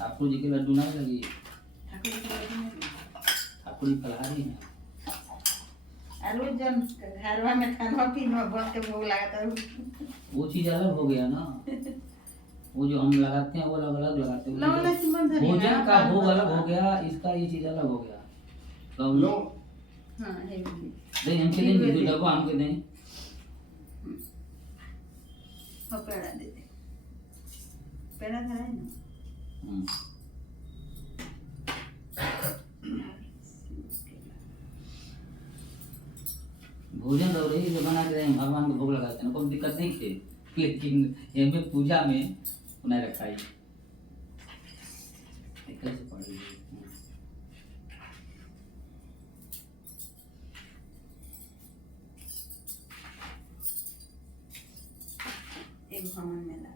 ठाकुर जी के लड्डू ना लगी, ठाकुर जी के लड्डू नहीं लगे। ठाकुर जी फलाहारी हैं। रोज जन घरवा में खाना पीना बन के भोग लगाता है। वो चीज अलग हो गया ना, वो जो हम लगाते हैं वो अलग अलग लगाते हैं। लौला सिमन धनिया भोजन का भोग अलग हो गया, इसका ये चीज अलग हो गया। लो हाँ है भी दे हमके दें, दो डब्बा हमके दें। हो पेड़ा दे दे, पेड़ा था ना। भोजन तो रही जो बना के दें, भगवान को भोग लगाते हैं, कोई दिक्कत नहीं थी, लेकिन ये में पूजा में उन्हें रखाई कैसे पड़ी। एक भवन में ला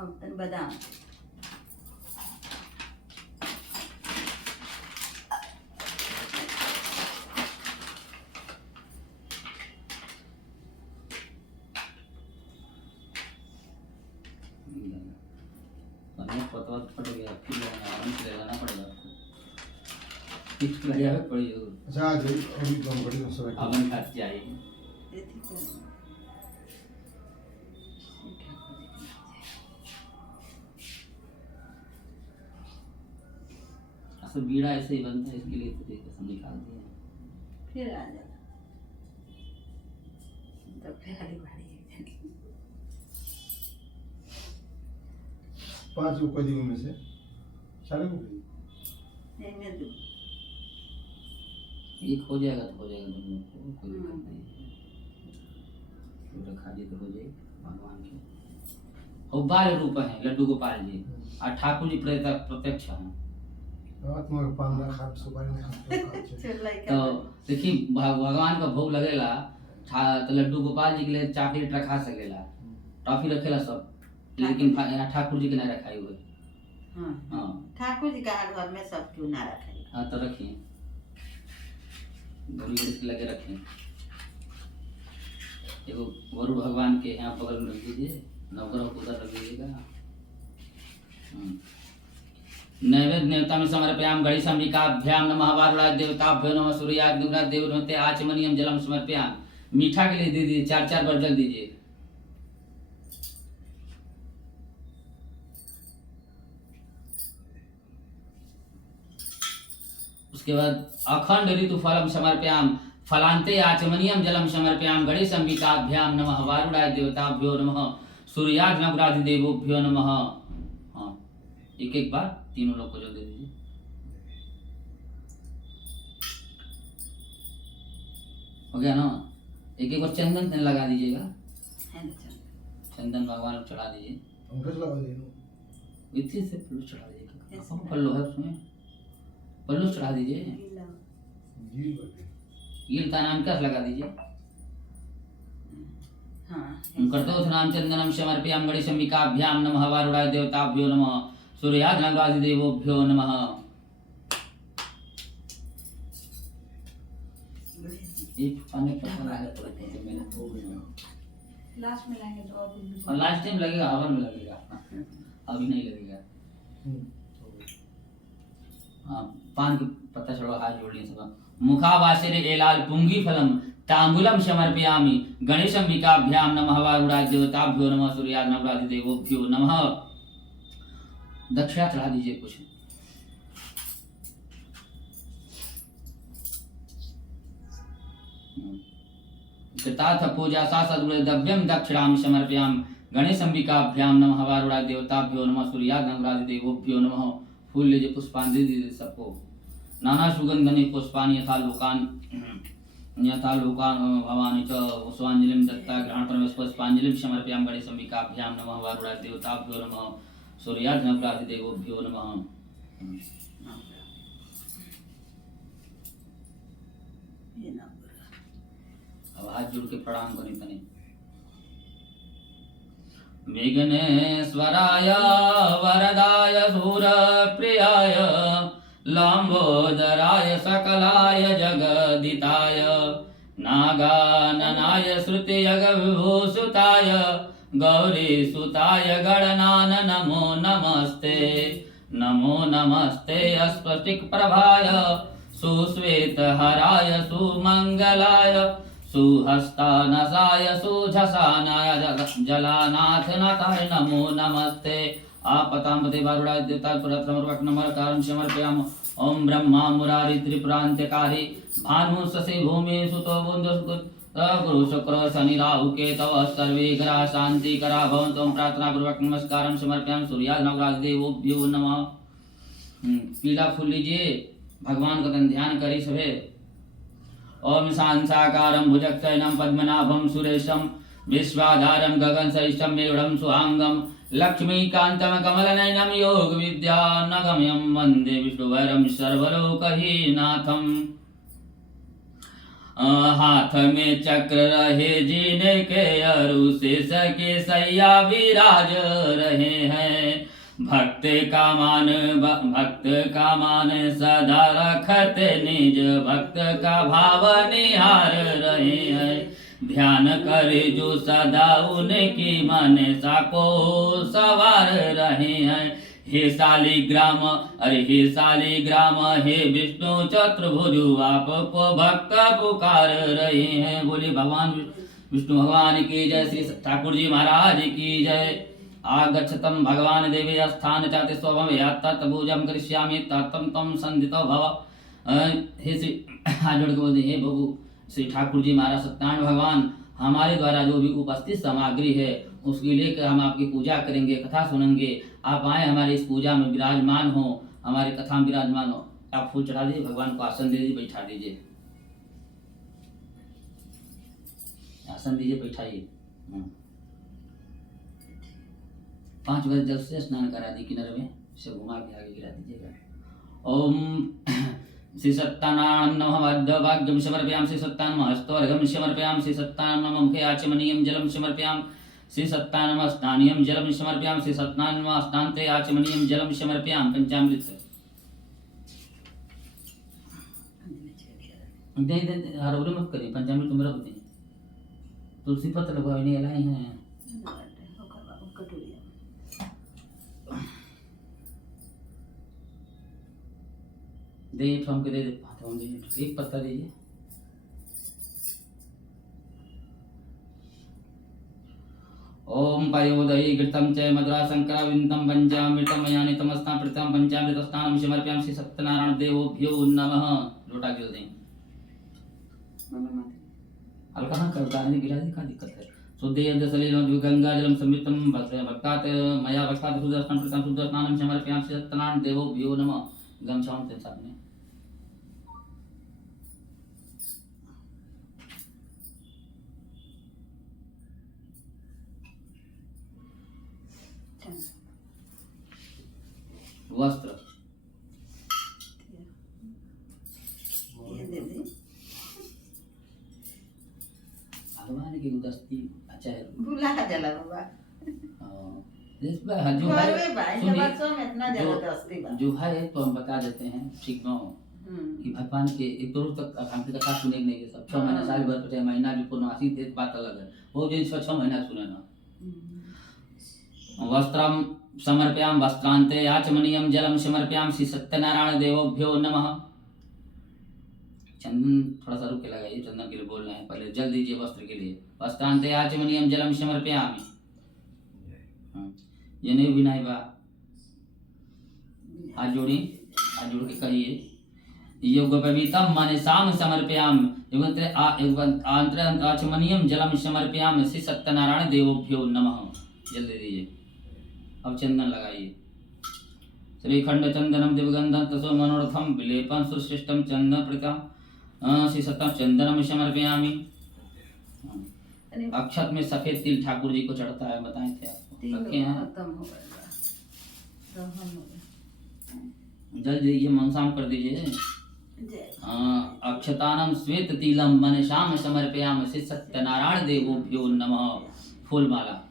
अब तन बादाम पता फट गया, फिर आराम से लगाना पड़ेगा आपको, फिर लगाया पड़ी जरूर। अच्छा आज अभी कम बड़ी समय अवन काट जाएगी। देती को असल बीड़ा ऐसे ही बनता है, इसके लिए तो देख हम निकाल दिए। फिर आ जाना तो फिर हरी भारी है। 5 कदीमों में से 4 हो गई। नहीं मैं दूँ एक हो जाएगा तो हो जाएगा, दोनों को कोई दिक्कत नहीं है। तो रखा जी तो हो जाए भगवान के। और 12 रूप हैं लड्डू गोपाल जी, और ठाकुर जी प्रत्यक्ष हैं। आत्मा का पान ना खा, सुपारी ना खा। चुल्ला तो देखिए भगवान का भोग लगेला, तो लड्डू गोपाल जी के लिए चॉकलेट रखा सकेला, टॉफी रखेला सब, लेकिन ठाकुर जी के नहीं रखाई हुए। हाँ हाँ ठाकुर जी का घर में सब क्यों ना रखे। हाँ तो रखिए, गौरी गणेश लगे रखें। देखो वरुण भगवान के यहाँ बगल में रख दीजिए, नवग्रह को उधर रख दीजिएगा। नैवेद्य देवता में समर्पयाम गणेश अंबिकाभ्याम नमः वारुणाय देवताभ्यो नमः सूर्याग्निग्रह देवते आचमनीयम जलम समर्पयाम। मीठा के लिए दे दीजिए, 4 बार जल दीजिए। उसके बाद अखंड ऋतु फलम समर्पयाम फलांते आचमनीयम जलम समर्पयाम गणेश अंबिकाभ्याम नमः वारुणाय देवताभ्यो नमः सूर्याग्निग्रह देवोभ्यो नमः। हाँ एक बार तीनों लोग को जो दे दीजिए। हो गया ना। एक बार चंदन लगा दीजिएगा, चंदन भगवान को चढ़ा दीजिए। इतने से पल्लू चढ़ा दीजिएगा, पल्लू है उसमें, पल्लू चढ़ा दीजिए। गील का नाम क्या लगा दीजिए। करतो नाम चंदनम समर्पयाम गणेश अंबिकाभ्याम नमः वारुणाय देवताभ्यो नमः सूर्याग्निग्रह देवोभ्यो नमः। एक पानी का लास्ट में लाएंगे तो और लास्ट टाइम लगेगा, हवन में लगेगा, अभी नहीं लगेगा। हाँ पान की पत्ता चढ़ो, हाथ जोड़िए सब। मुखावासिरे एलाल पुंगी फलम तांबूलम समर्पयामि गणेश अंबिकाभ्याम नमः वारुणाय देवताभ्यो नमः सूर्याग्निग्रह देवोभ्यो नमः। दक्षिणा चढ़ा दीजिए कुछ। कृतार्थ पूजा सा सदुरे द्रव्यम दक्षिणाम समर्पयाम गणेश अंबिकाभ्याम नमः वारुणाय देवताभ्यो नमः सूर्याग्निग्रह देवोभ्यो नमः। फूल लीजिए, पुष्पांजलि दीजिए सबको। नाना सुगंधनि पुष्पानि यथा लोकान भवानि च पुष्पांजलिं दत्ता ग्रहण परमेश पुष्पांजलिं समर्पयाम गणेश अंबिकाभ्याम नमः वारुणाय देवताभ्यो नमः सूर्याग्निग्रह देवोभ्यो नमः। अब हाथ जोड़ के प्रणाम करें तने। विघ्नेश्वराय वरदाय सूरप्रियाय लंबोदराय सकलाय जगदिताय नागाननाय श्रुतियग विभूषिताय गौरी सुताय गणनान नमो नमस्ते अस्फटिक प्रभाय सुश्वेत हराय सुमंगलाय सुहस्तानसाय सुझसानाय जलानाथ नाथाय नमो नमस्ते आपतांपते वारुणाय देवता पुरत्रमर्वक नमस्कारं समर्पयामि। ओम ब्रह्मा मुरारी त्रिपुरांत्यकारी भानु शशि भूमि सुतो बुंद गुरु शुक्र शनि राहु केतव सर्वे ग्रह शांति करा भवन्तु। प्रार्थना पूर्वक नमस्कारं समर्पयामि। सूर्याय नवग्रह देवोभ्यो नमः। पीला फूल लीजिए, भगवान का ध्यान करिए सभे। ओम शांताकारं भुजगशयनं पद्मनाभं सुरेशं विश्वाधारं गगनसदृशं मेरुरं सुहांगं लक्ष्मीकान्तं कमलनयनं योगविद्यानगम्यं वन्दे विष्णुवरं सर्वलोकहीनाथम्। हाथ में चक्र रहे जीने के अरु शेष के सैया विराज रहे हैं। भक्त का मान सदा रखते निज भक्त का भाव निहार रहे हैं। ध्यान करे जो सदा उनकी मनसा को सवार रहे हैं। हे शालिग्राम हे विष्णु चतुर्भुजु आपको भक्त पुकार रहे हैं। बोले भगवान विष्णु भगवान की जय। श्री ठाकुर जी महाराज की जय। आगच्छतं भगवान देवी स्थान चाते स्वभम यात्तत् पूजम करिष्यामि तत्तम तम संधितो भव। हे श्री हाथ जोड़ के बोलते हे प्रभु श्री ठाकुर जी महाराज सत्यनारायण भगवान, हमारे द्वारा जो भी उपस्थित सामग्री है उसकी लेकर हम आपकी पूजा करेंगे, कथा सुनेंगे। आप आए हमारे इस पूजा में विराजमान हो, हमारी कथा में विराजमान हो। आप फूल चढ़ा दीजिए, भगवान को आसन दे दीजिए, बैठा दीजिए। आसन दीजिए, बैठाइए। 5 बजे जल से स्नान करा दी किनारे में से घुमा के आगे गिरा दीजिएगा। ओम श्री सत्तानाम नमः वद्भाग्यम समर्पयामि। श्री सत्तानाम हस्तवर्गम समर्पयामि। श्री सत्तानाम मुखे आचमनीयम जलम समर्पयामि। श्री सत्तानाम स्नानियम जलम समर्पयामि। श्री सत्तानाम स्नान्ते आचमनीयम जलम समर्पयामि। पंचामृत दे हरौरे मत करिए, पंचामृत तुम रख दें। तुलसी पत्र लगवाए नहीं लाई हैं। दे ठोम के दे दे, ठोम दीजिए, एक पत्ता दीजिए। ओम पायोदयी घृतं च मधुरा शंकर विंदम पंचामृतम यानि तमस्ता प्रथम पंचामृत स्नानम समर्पयामि। श्री सत्यनारायण देवोभ्यो नमः। लोटा गिर दें, हल्का हाँ करता है, गिरा दी, क्या दिक्कत है। शुद्धेयद् सलिलं गंगा जलम समृतं भक्तात् मया भक्तात् सुदर्शन प्रथम शुद्ध स्नानम समर्पयामि। श्री सत्यनारायण देवोभ्यो नमः। गमछाओं के साथ में वस्त्र भगवान की गुदस्ती अच्छा है। बुला जला बाबा जो है तो हम बता देते हैं ठीक न कि भगवान के एक तो तक हमकी कथा सुने नहीं सब 6 महीना साल भर पटे महीना भी पूर्णवासी थे, बात अलग है। वो दिन 6 महीना सुने ना। वस्त्रम समर्पयामि वस्त्रांते आचमनीयम जलम समर्पयामि। श्री सत्यनारायण देवोभ्यो नमः। चंदन थोड़ा सा रुक के लगाइए, चंदन के लिए बोल रहे हैं। पहले जल दीजिए वस्त्र के लिए। वस्त्रांते आचमनीयम जलम समर्पयामि। ये नहीं भी नहीं बा, हाथ जोड़ी, हाथ जोड़ के कहिए योगपवीतम माने शाम समर्पयामि। आचमनीयम जलम समर्पयामि। श्री सत्यनारायण देवोभ्यो नमः। जल दे दीजिए। अब चंदन लगाइए। श्रीखंड चंदनम दिवगंधम तसो मनोरथम विलेपन सुश्रेष्ठम चंदन प्रथम श्री सत्यम चंदनम समर्पयामि। अक्षत में सफेद तिल ठाकुर जी को चढ़ता है, बताए थे आपको, रखे हैं। जल दीजिए, मनसाम कर दीजिए। अक्षतानम श्वेत तिलम मनसाम समर्पयामि। श्री सत्यनारायण देवोभ्यो नमः। फूलमाला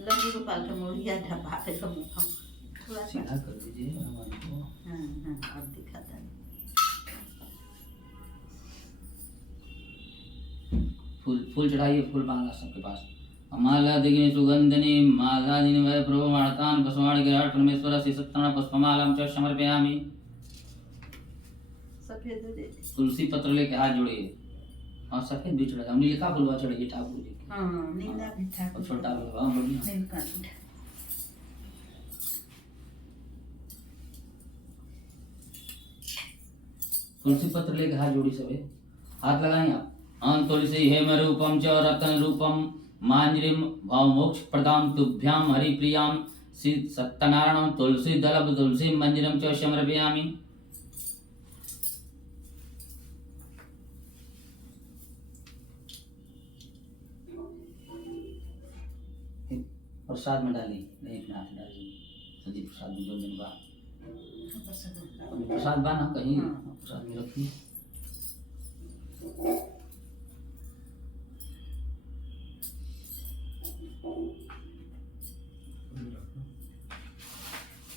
लंबू गोपाल का मोड़िया ढपा के थोड़ा सीधा कर दीजिए भगवान को। अब दिखाता है। फूल फूल चढ़ाइए, फूल बांधा सबके पास। माला दिग्नि सुगंधिनी मालादिनी वै प्रभुमार्तान पशुवाण गिराट परमेश्वर श्री सत्यनारायण पुष्पमालाम च समर्पयामि। सफेद दे दे। तुलसी पत्र लेके हाथ जोड़िए और सफेद भी चढ़ाइए। हमने लिखा फुलवा चढ़ाइए ठाकुर जी के। हाँ नीला भी था। और छोटा फुलवा हम लोग यहाँ। नीलकंठ। तुलसी पत्र लेके हाथ जोड़ी सबे, हाथ लगाएं आप। तुलसी हेम रूपम च रतन रूपम मांजरीम भाव मोक्ष प्रदाम तुभ्याम हरिप्रियाम श्री सत्यनारायण तुलसी दलभ तुलसी मंजरम च समर्पयामि। प्रसाद में डाली नहीं नाथ डाली सजी प्रसाद में 2 दिन बाद प्रसाद बा ना कहीं प्रसाद में रखिए।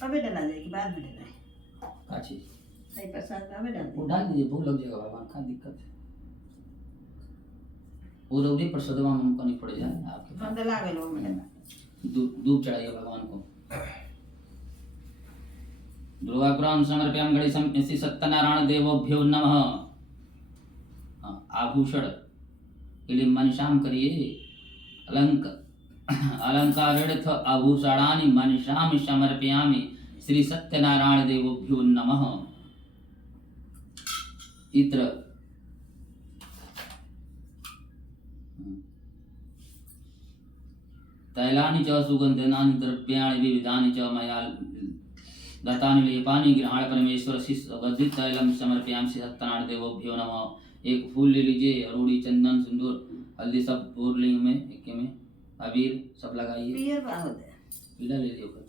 अबे डाला जाए कि बाद में डाला है? का चीज सही प्रसाद में अबे डाल वो दे। डाल दीजिए, भूख लग जाएगा भगवान, का दिक्कत है। वो रौदी प्रसादवा में हमको नहीं पड़ जाए आपके पास। बंद लागे लो में डाला। दूध चढ़ाइए भगवान को। दुर्वापुराण समर्पयाम गणेशम श्री सत्यनारायण देवोभ्यो नमः। आभूषण के लिए मनशाम करिए। अलंकारित आभूषणानि मनशाम समर्पयामि श्री सत्यनारायण देवोभ्यो नमः। इत्र तैलानि च सुगंधनानि द्रव्याणि विविधानि च मया दत्तानि लेपानि गृहाण परमेश्वर सुगंधित तैलम समर्पयामि श्री सत्यनारायण देवोभ्यो नमः। एक फूल ले लीजिए, अरूड़ी चंदन सिंदूर हल्दी सब पूर्लिंग में एक में अबीर सब लगाइए। पियर बहुत है। पीला ले लियो तो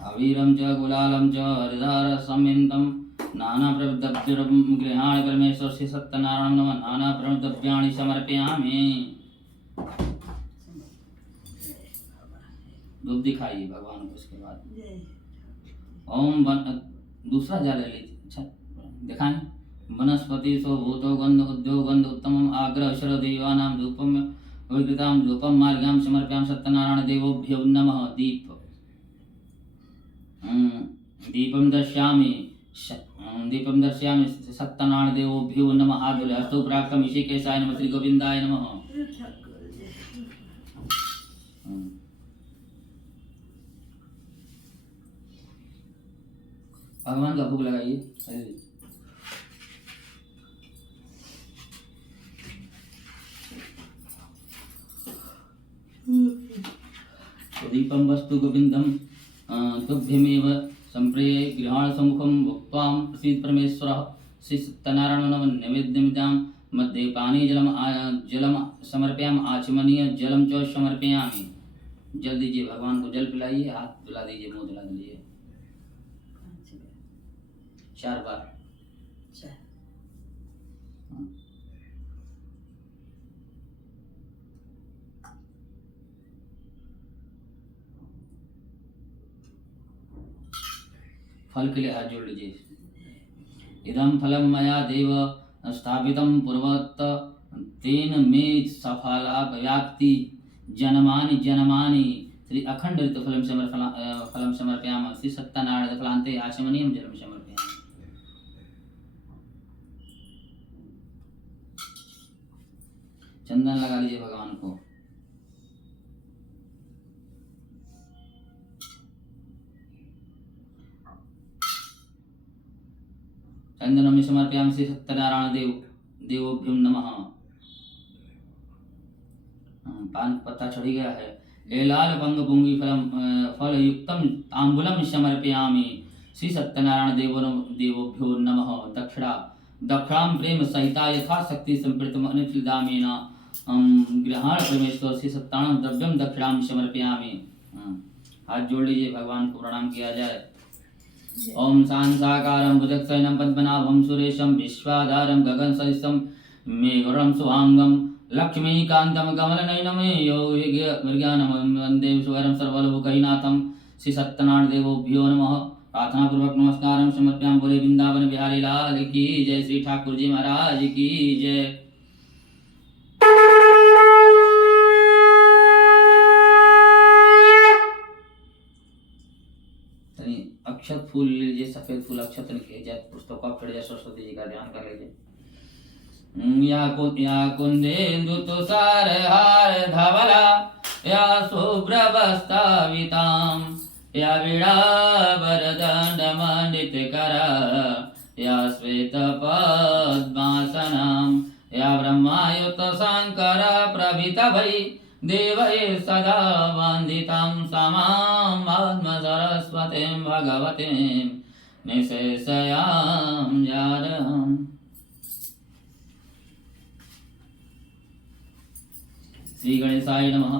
अवीरम च गुलालम च हरिदार समिंतम नाना प्रद्रव्यम गृहाण परमेश्वर श्री सत्यनारायण नमः। नाना प्रद्रव्याणि समर्पयामि। धूप दिखाइए भगवान को। उसके बाद ओम दूसरा जल ले लीजिए। अच्छा दिखाएं। वनस्पति सो भूतो गंध उद्योग गंध उत्तमम आग्रह शर देवानां धूपम विकृतां धूपम मार्गाम समर्पयामि सत्यनारायण देवोभ्यो नमः। दीप दीपम दर्शयामि सत्यनारायण देवोभ्यो नमः। हाथ धुले हस्तौ प्राक्तम ऋषिकेशाय नमः श्री गोविंदाय नमः। भगवान का भोग लगाइए। दीपम वस्तु गोविंदम तुभ्यमेव संप्रेय गृहाण सम्मुखं भुक्त्वां प्रसीद परमेश्वरः श्री सत्यनारायण नमः। नैवेद्यमिदां मध्ये पानी जलम समर्पयामि आचमनीय जलम च समर्पयामि। जल दीजिए भगवान को, जल पिलाइए, हाथ धुला दीजिए, मुंह धुला दीजिए 4 बार। फल के लिए हाथ जोड़ लीजिए। इदम फलम मया देव स्थापितं पूर्वत तेन मे सफला व्याप्ति जन्मानि जन्मानि श्री अखंड ऋतु फलम समर्पयामि श्री सत्यनारायण फलांते आचमनीयं जलम समर्पयामि। चंदन लगा लीजिए भगवान को। चंदनम समर्पयामि श्री सत्यनारायण देवोभ्यो नमः। पान पत्ता चढ़ी गया है। एलाल भंग पुंगी फल युक्तम तांबूलम समर्पयामि श्री सत्यनारायण देवोभ्यो नमः। दक्षिणां प्रेम सहिता यथा शक्ति संप्रीतम अनिचिदामेन गृहाण परमेश्वर श्री सत्यनारायण द्रव्यम दक्षिणां समर्पयामि। हाथ जोड़ लीजिए, भगवान को प्रणाम किया जाए। ओम शांताकारं भुजगशयनं पद्मनाभं सुरेशं विश्वाधारं गगनसदृशं मेघवरं शुभांगं लक्ष्मीकान्तं कमलनयनं योगिज्ञानं वन्दे विश्वरं सर्वलोकैनाथं। श्री सत्यनारायण देवोभ्यो नमः। प्रार्थना पूर्वक नमस्कारं समर्पयामि। बोले वृंदावन बिहारी लाल की जय। श्री ठाकुर जी महाराज की जय। अक्षत फूल लीजिए, सफेद फूल अक्षत लीजिए, पुस्तक का फिर सरस्वती जी का ध्यान कर लीजिए। या कुंदेन्दु तुषार हार धवला या शुभ्र वस्ताविताम या वीणा वरदंड मंडित करा या श्वेत पद्मासनम या ब्रह्मायुत शंकर प्रभृत भै देवै सदा वंदितं समां आत्म सरस्वतीं भगवतीं निशेषयां जाडम्। श्री गणेशाय नमः।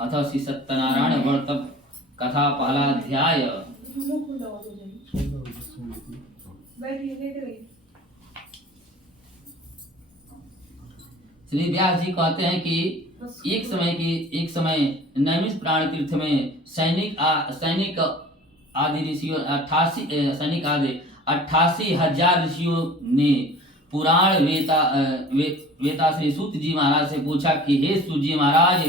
अथ श्री सत्यनारायण व्रत कथा पहला अध्याय। श्री व्यास जी कहते हैं कि एक समय नैमिष प्राण तीर्थ में सैनिक आदि ऋषियों 88,000 ऋषियों ने पुराण वेता श्री सूत जी महाराज से पूछा कि हे सूत जी महाराज,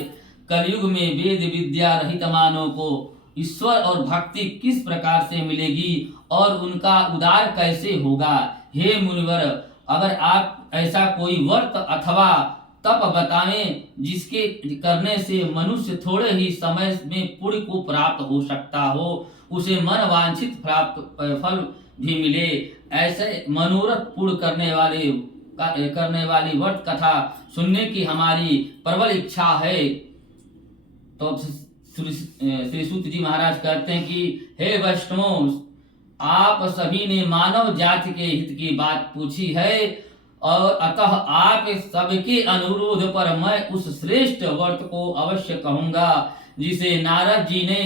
कलयुग में वेद विद्या रहित मानव को ईश्वर और भक्ति किस प्रकार से मिलेगी और उनका उद्धार कैसे होगा। हे मुनिवर, अगर आप ऐसा कोई व्रत अथवा तप बताएं जिसके करने से मनुष्य थोड़े ही समय में पुण्य को प्राप्त हो सकता हो, उसे मन वांछित प्राप्त फल भी मिले, ऐसे मनोरथ पूर्ण करने वाली व्रत कथा सुनने की हमारी प्रबल इच्छा है। तो श्री सूत जी महाराज कहते हैं कि हे वैष्णव, आप सभी ने मानव जाति के हित की बात पूछी है और अतः आप सबके अनुरोध पर मैं उस श्रेष्ठ व्रत को अवश्य कहूंगा जिसे नारद जी ने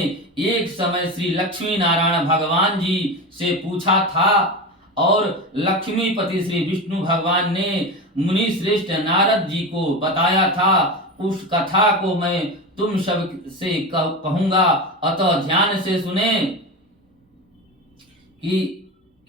एक समय श्री लक्ष्मी नारायण भगवान जी से पूछा था और लक्ष्मीपति श्री विष्णु भगवान ने मुनि श्रेष्ठ नारद जी को बताया था। उस कथा को मैं तुम सब से कहूंगा, अतः ध्यान से सुने। कि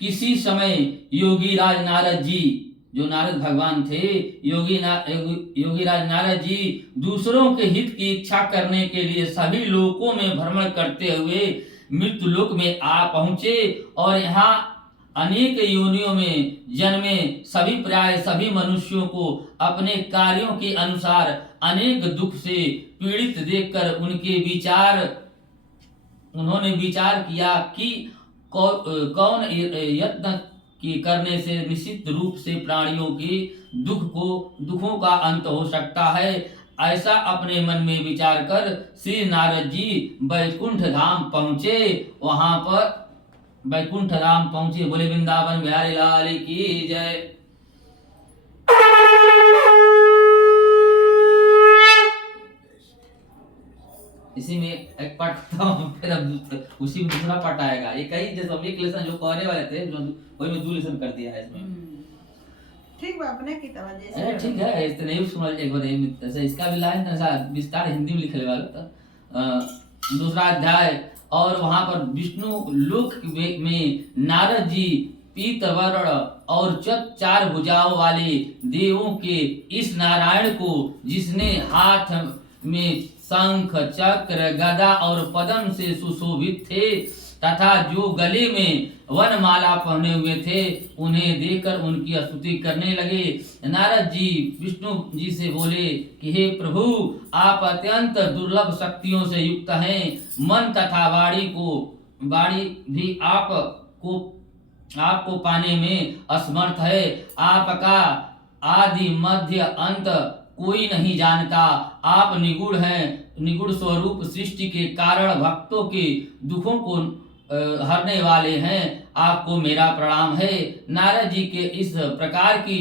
किसी समय योगीराज नारद जी, जो नारद भगवान थे, योगीराज नारद जी दूसरों के हित की इच्छा करने के लिए सभी लोकों में भ्रमण करते हुए मृत्यु लोक में आ पहुंचे और यहाँ अनेक योनियों में जन्मे सभी मनुष्यों को अपने कार्यों के अनुसार अनेक दुख से पीड़ित देखकर उन्होंने विचार किया कि कौन यत्न की करने से निश्चित रूप से प्राणियों के दुखों का अंत हो सकता है। ऐसा अपने मन में विचार कर श्री नारद जी वैकुंठ धाम पहुंचे। बोले वृंदावन बिहारी लाल की जय। इसी में एक पार्ट खत्म, फिर अब उसी में दूसरा पार्ट आएगा। ये कई जैसे हम एक लेसन जो कहने वाले थे वही में 2 लेसन कर दिया है इसमें। ठीक है, अपने की तवज्जो से। अरे ठीक है, इस नहीं सुना एक बार ऐसे इसका भी लाइन ऐसा विस्तार हिंदी में लिखने वाला था। दूसरा अध्याय। और वहां पर विष्णु लोक में नारद जी पीतवर्ण और 4 भुजाओं वाले देवों के इस नारायण को, जिसने हाथ में शंख चक्र गदा और पद्म से सुशोभित थे तथा जो गले में वनमाला पहने हुए थे, उन्हें देखकर उनकी स्तुति करने लगे। नारद जी विष्णु जी से बोले कि हे प्रभु, आप अत्यंत दुर्लभ शक्तियों से युक्त हैं। मन तथा वाणी भी आपको पाने में असमर्थ है। आपका आदि मध्य अंत कोई नहीं जानता। आप निगूढ़ हैं, निगूढ़ स्वरूप सृष्टि के कारण भक्तों के दुखों को हरने वाले हैं। आपको मेरा प्रणाम है। नारद जी के इस प्रकार की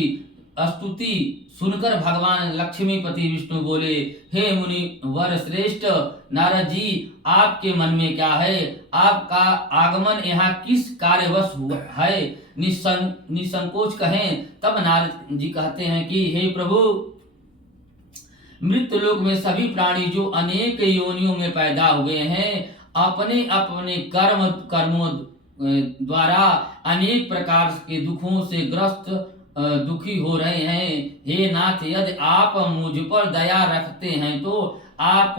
स्तुति सुनकर भगवान लक्ष्मीपति विष्णु बोले, हे मुनि वर श्रेष्ठ नारद जी, आपके मन में क्या है? आपका आगमन यहाँ किस कार्यवश हुआ है? निसंकोच कहें। तब नारद जी कहते हैं कि हे प्रभु, मृत्यु लोक में सभी प्राणी जो अनेक योनियों में पैदा हुए हैं, अपने अपने कर्मों द्वारा अनेक प्रकार के दुखों से ग्रस्त दुखी हो रहे हैं। हे नाथ, यदि आप मुझ पर दया रखते हैं तो आप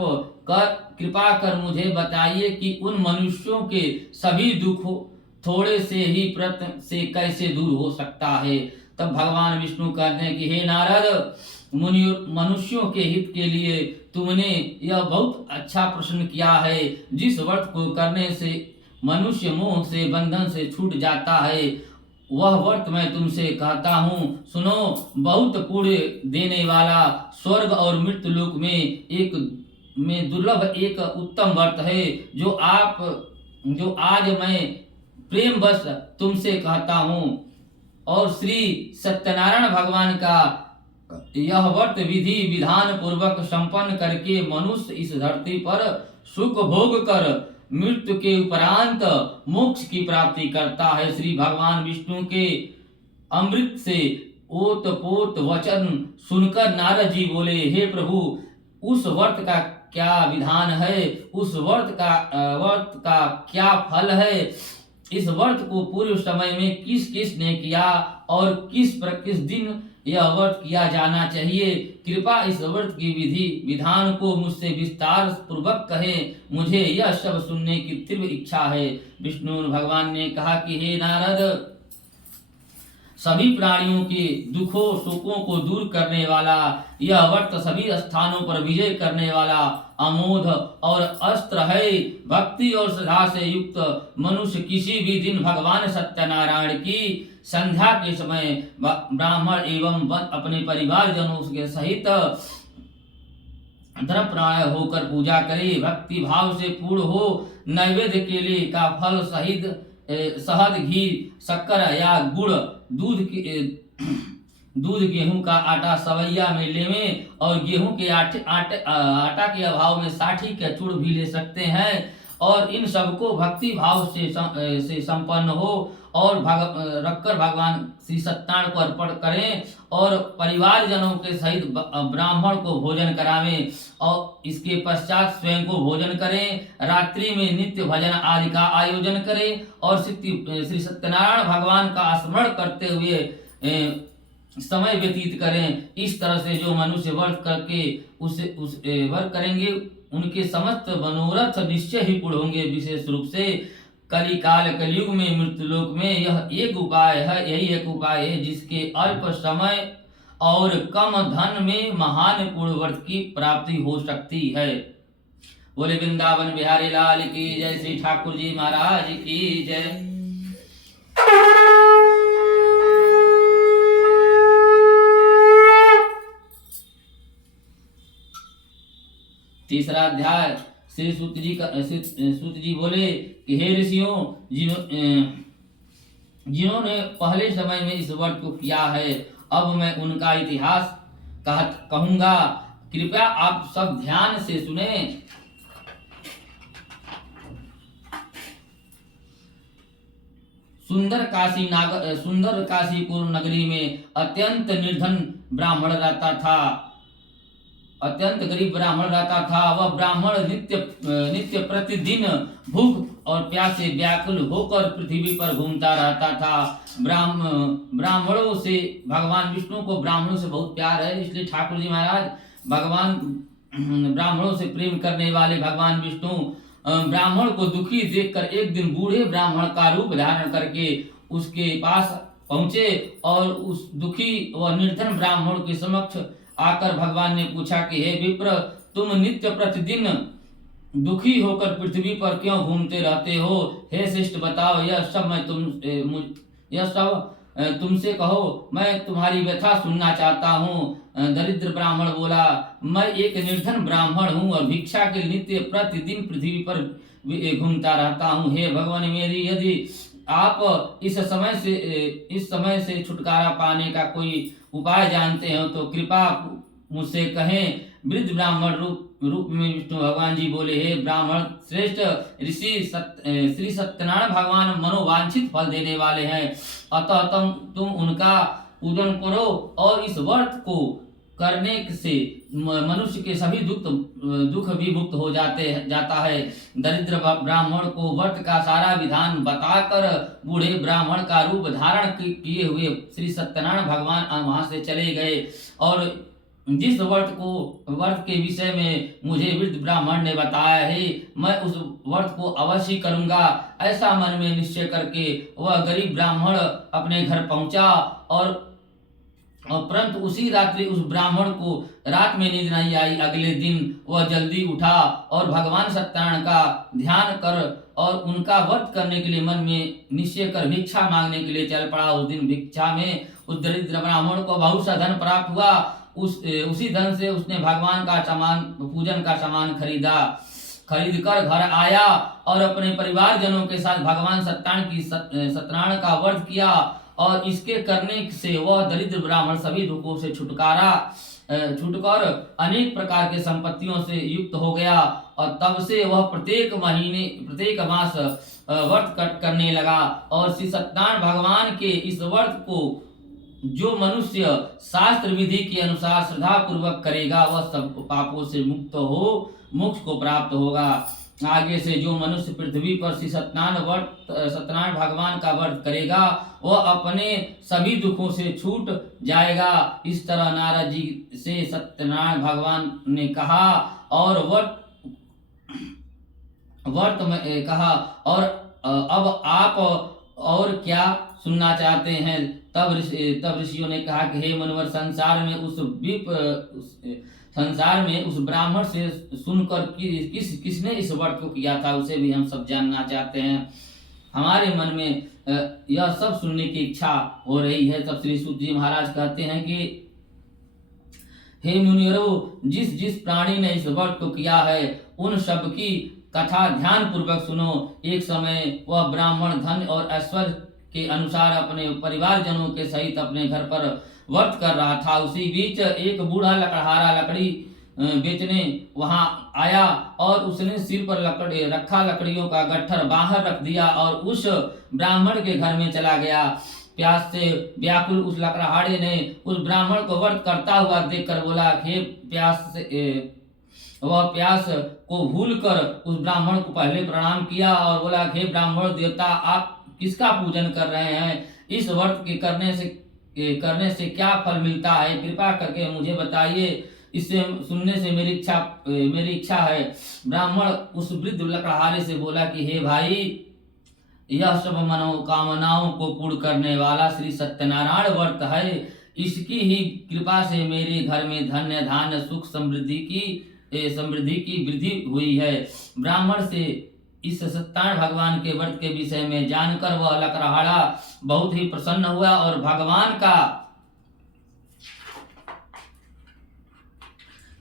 कृपा कर मुझे बताइए कि उन मनुष्यों के सभी दुख थोड़े से ही प्रयत्न से कैसे दूर हो सकता है। तब भगवान विष्णु कहते हैं कि हे नारद, मनुष्यों के हित के लिए तुमने यह बहुत अच्छा प्रश्न किया है। जिस व्रत को करने से मनुष्य मोह से बंधन से छूट जाता है, वह व्रत मैं तुमसे कहता हूँ, सुनो। बहुत पुण्य देने वाला स्वर्ग और मृत्यु लोक में दुर्लभ एक उत्तम व्रत है, जो आज मैं प्रेम बस तुमसे कहता हूँ। और श्री सत्यनारायण भगवान का यह व्रत विधि विधान पूर्वक संपन्न करके मनुष्य इस धरती पर सुख भोग कर मृत्यु के उपरांत मोक्ष की प्राप्ति करता है। श्री भगवान विष्णु के अमृत से ओत पोत वचन सुनकर नारद जी बोले, हे प्रभु, उस व्रत का क्या विधान है? उस व्रत का क्या फल है? इस व्रत को पूर्व समय में किस ने किया और किस दिन यह व्रत किया जाना चाहिए? कृपा इस व्रत की विधि विधान को मुझसे विस्तार पूर्वक कहे, मुझे यह सब सुनने की तीव्र इच्छा है। विष्णु भगवान ने कहा कि हे नारद, सभी प्राणियों के दुखों शोकों को दूर करने वाला यह व्रत सभी स्थानों पर विजय करने वाला अमोघ और अस्त्र है। भक्ति और श्रद्धा से युक्त मनुष्य किसी भी दिन भगवान सत्यनारायण की संध्या के समय ब्राह्मण एवं अपने परिवार जनों के सहित द्रव्यप्राय होकर पूजा करे, भक्ति भाव से पूर्ण हो, नैवेद्य के लिए का फल सहित शहद, घी, शक्कर या गुड़, दूध गेहूं का आटा सवैया में लेवें और गेहूं के आटा के अभाव में साठी का चूड़ भी ले सकते हैं। और इन सबको भक्ति भाव से संपन्न हो और रखकर भगवान श्री सत्यनारायण को अर्पण करें और परिवार जनों के सहित ब्राह्मण को भोजन करावें और इसके पश्चात स्वयं को भोजन करें। रात्रि में नित्य भजन आदि का आयोजन करें और श्री सत्यनारायण भगवान का स्मरण करते हुए समय व्यतीत करें। इस तरह से जो मनुष्य व्रत करके उस व्रत करेंगे, उनके समस्त मनोरथ निश्चय ही पूर्ण होंगे। विशेष रूप से कलियुग में मृत्यु लोक में यही एक उपाय है जिसके अल्प समय और कम धन में महान पूर्ण व्रत की प्राप्ति हो सकती है। बोले वृंदावन बिहारी लाल की जय, श्री ठाकुर जी महाराज की जय। तीसरा अध्याय। श्री सूत जी बोले कि हे ऋषियों, जिन्होंने पहले समय में इस व्रत को किया है, अब मैं उनका इतिहास कहूंगा, कृपया आप सब ध्यान से सुने। सुंदर काशीपुर नगरी में अत्यंत निर्धन ब्राह्मण रहता था, अत्यंत गरीब ब्राह्मण रहता था। वह ब्राह्मण नित्य प्रतिदिन भूख और प्यास से व्याकुल होकर पृथ्वी पर घूमता रहता था। ब्राह्मणों से भगवान विष्णु को ब्राह्मणों से बहुत प्यार है, इसलिए ठाकुर जी महाराज भगवान ब्राह्मणों से प्रेम करने वाले भगवान विष्णु ब्राह्मण को दुखी देखकर एक दिन बूढ़े ब्राह्मण का रूप धारण करके उसके पास पहुंचे और उस दुखी व निर्धन ब्राह्मण के समक्ष आकर भगवान ने पूछा कि हे विप्र, तुम नित्य प्रतिदिन दुखी होकर पृथ्वी पर क्यों घूमते रहते हो? हे श्रेष्ठ, बताओ, यह सब तुमसे कहो, मैं तुम्हारी व्यथा सुनना चाहता हूँ। दरिद्र ब्राह्मण बोला, मैं एक निर्धन ब्राह्मण हूँ और भिक्षा के नित्य प्रतिदिन पृथ्वी पर घूमता रहता हूँ। हे भगवान, मेरी यदि आप इस समय से छुटकारा पाने का कोई उपाय जानते हो तो कृपा मुझसे कहें। वृद्ध ब्राह्मण रूप में विष्णु भगवान जी बोले, हे ब्राह्मण श्रेष्ठ ऋषि श्री सत्यनारायण भगवान मनोवांछित फल देने वाले हैं, अतः तुम उनका पूजन करो और इस व्रत को करने से मनुष्य के सभी दुख भी मुक्त हो जाता है। दरिद्र ब्राह्मण को व्रत का सारा विधान बताकर बूढ़े ब्राह्मण का रूप धारण किए हुए श्री सत्यनारायण भगवान वहां से चले गए और जिस व्रत के विषय में मुझे वृद्ध ब्राह्मण ने बताया है, मैं उस व्रत को अवश्य करूंगा, ऐसा मन में निश्चय करके वह गरीब ब्राह्मण अपने घर पहुंचा और परंतु उसी रात्रि उस ब्राह्मण को रात में नींद नहीं आई। अगले दिन वह जल्दी उठा और भगवान सत्यनारायण का ध्यान कर और उनका व्रत करने के लिए मन में निश्चय कर भिक्षा मांगने के लिए चल पड़ा। उस दिन भिक्षा में उस दरिद्र ब्राह्मण को बहुत सा धन प्राप्त हुआ। उसी धन से उसने भगवान का सामान, पूजन का सामान खरीद कर घर आया और अपने परिवार जनों के साथ भगवान सत्यनारायण का व्रत किया और इसके करने से वह दरिद्र ब्राह्मण सभी दुखों से छुटकर अनेक प्रकार के संपत्तियों से युक्त हो गया और तब से वह प्रत्येक मास व्रत करने लगा। और श्री सत्यनारायण भगवान के इस व्रत को जो मनुष्य शास्त्र विधि के अनुसार श्रद्धा पूर्वक करेगा वह सब पापों से मुक्त हो मोक्ष को प्राप्त होगा। आगे से जो मनुष्य पृथ्वी पर श्री सत्यनारायण भगवान का व्रत करेगा वह अपने सभी दुखों से छूट जाएगा। इस तरह नारद जी से सत्यनारायण भगवान ने कहा और व्रत में कहा, और अब आप और क्या सुनना चाहते हैं? तब ऋषियों ने कहा कि हे मुनिवर, संसार में उस ब्राह्मण से सुनकर किसने इस व्रत को किया था उसे भी हम सब जानना चाहते हैं। हमारे मन में यह सब सुनने की इच्छा हो रही है। तब श्री सूत जी महाराज कहते हैं कि हे मुनिवरों, जिस प्राणी ने इस व्रत को किया है उन सब की कथा ध्यान पूर्वक सुनो। एक समय वह ब्राह्मण धन और ऐश्वर्य के अनुसार अपने परिवार जनों के सहित अपने घर पर व्रत कर रहा था। उसी बीच एक बूढ़ा लकड़हारा लकड़ी बेचने वहां आया और उसने सिर पर रखा लकड़ियों का गट्ठर बाहर रख दिया और उस ब्राह्मण के घर में चला गया। प्यास से व्याकुल उस लकड़हारे ने उस ब्राह्मण को व्रत करता हुआ देखकर बोला, हे वह प्यास को भूलकर उस ब्राह्मण को पहले प्रणाम किया और बोला, हे ब्राह्मण देवता, आप किसका पूजन कर रहे हैं? इस व्रत के करने से क्या फल मिलता है? कृपा करके मुझे बताइए, इसे सुनने से मेरी इच्छा है। ब्राह्मण उस वृद्ध लकड़हारे से बोला कि हे भाई, यह सब मनोकामनाओं को पूर्ण करने वाला श्री सत्यनारायण व्रत है। इसकी ही कृपा से मेरे घर में धन्य धान्य सुख समृद्धि की वृद्धि हुई है। ब्राह्मण से इस सत्यनारायण भगवान के व्रत के विषय में जानकर वह लकड़हारा बहुत ही प्रसन्न हुआ और भगवान का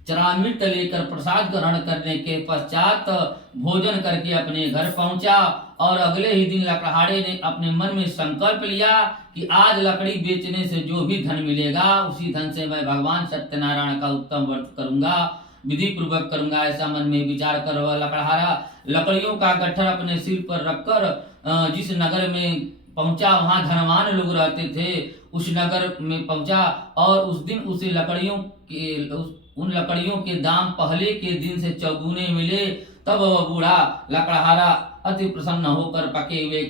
चरणामृत लेकर प्रसाद ग्रहण करने के पश्चात भोजन करके अपने घर पहुंचा। और अगले ही दिन लकड़हारे ने अपने मन में संकल्प लिया कि आज लकड़ी बेचने से जो भी धन मिलेगा उसी धन से मैं भगवान सत्यनारायण का उत्तम व्रत करूंगा, विधि पूर्वक करूंगा। ऐसा मन में विचार कर वह लकड़हारा लकड़ियों का गट्ठर अपने सिर पर रखकर जिस नगर में पहुंचा वहां धनवान लोग रहते थे उस नगर में पहुंचा और उस दिन उसे उन लकड़ियों के दाम पहले के दिन से चौगुने मिले। तब वह बूढ़ा लकड़हारा अति प्रसन्न होकर पके हुए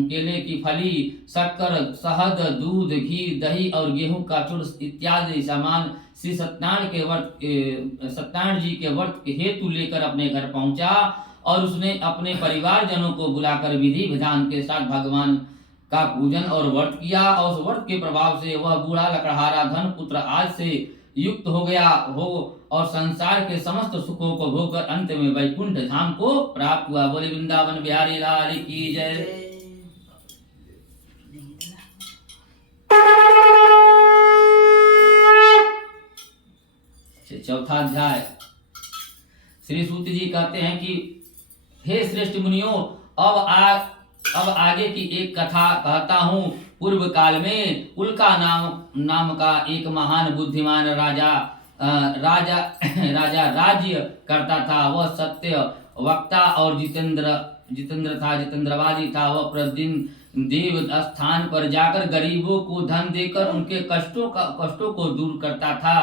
केले की फली, शक्कर, शहद, दूध, घी, दही और गेहूं का चूर्ण इत्यादि सामान श्री सत्यनारायण जी के व्रत के हेतु लेकर अपने घर पहुंचा और उसने अपने परिवार जनों को बुलाकर विधि विधान के साथ भगवान का पूजन और व्रत किया। और उस व्रत के प्रभाव से वह बूढ़ा लकड़हारा धन पुत्र आज से युक्त हो गया और संसार के समस्त सुखों को भोगकर अंत में वैकुंठ धाम को प्राप्त हुआ। बोले वृंदावन बिहारी लाल की जय। चौथा अध्याय। श्री सूत जी कहते हैं कि हे श्रेष्ठ मुनियों, अब आगे की एक कथा कहता हूँ। पूर्व काल में उल्का नाम का एक महान बुद्धिमान राजा राज्य करता था। वह सत्य वक्ता और जितेंद्रवादी था। वह प्रतिदिन देव स्थान पर जाकर गरीबों को धन देकर उनके कष्टों को दूर करता था।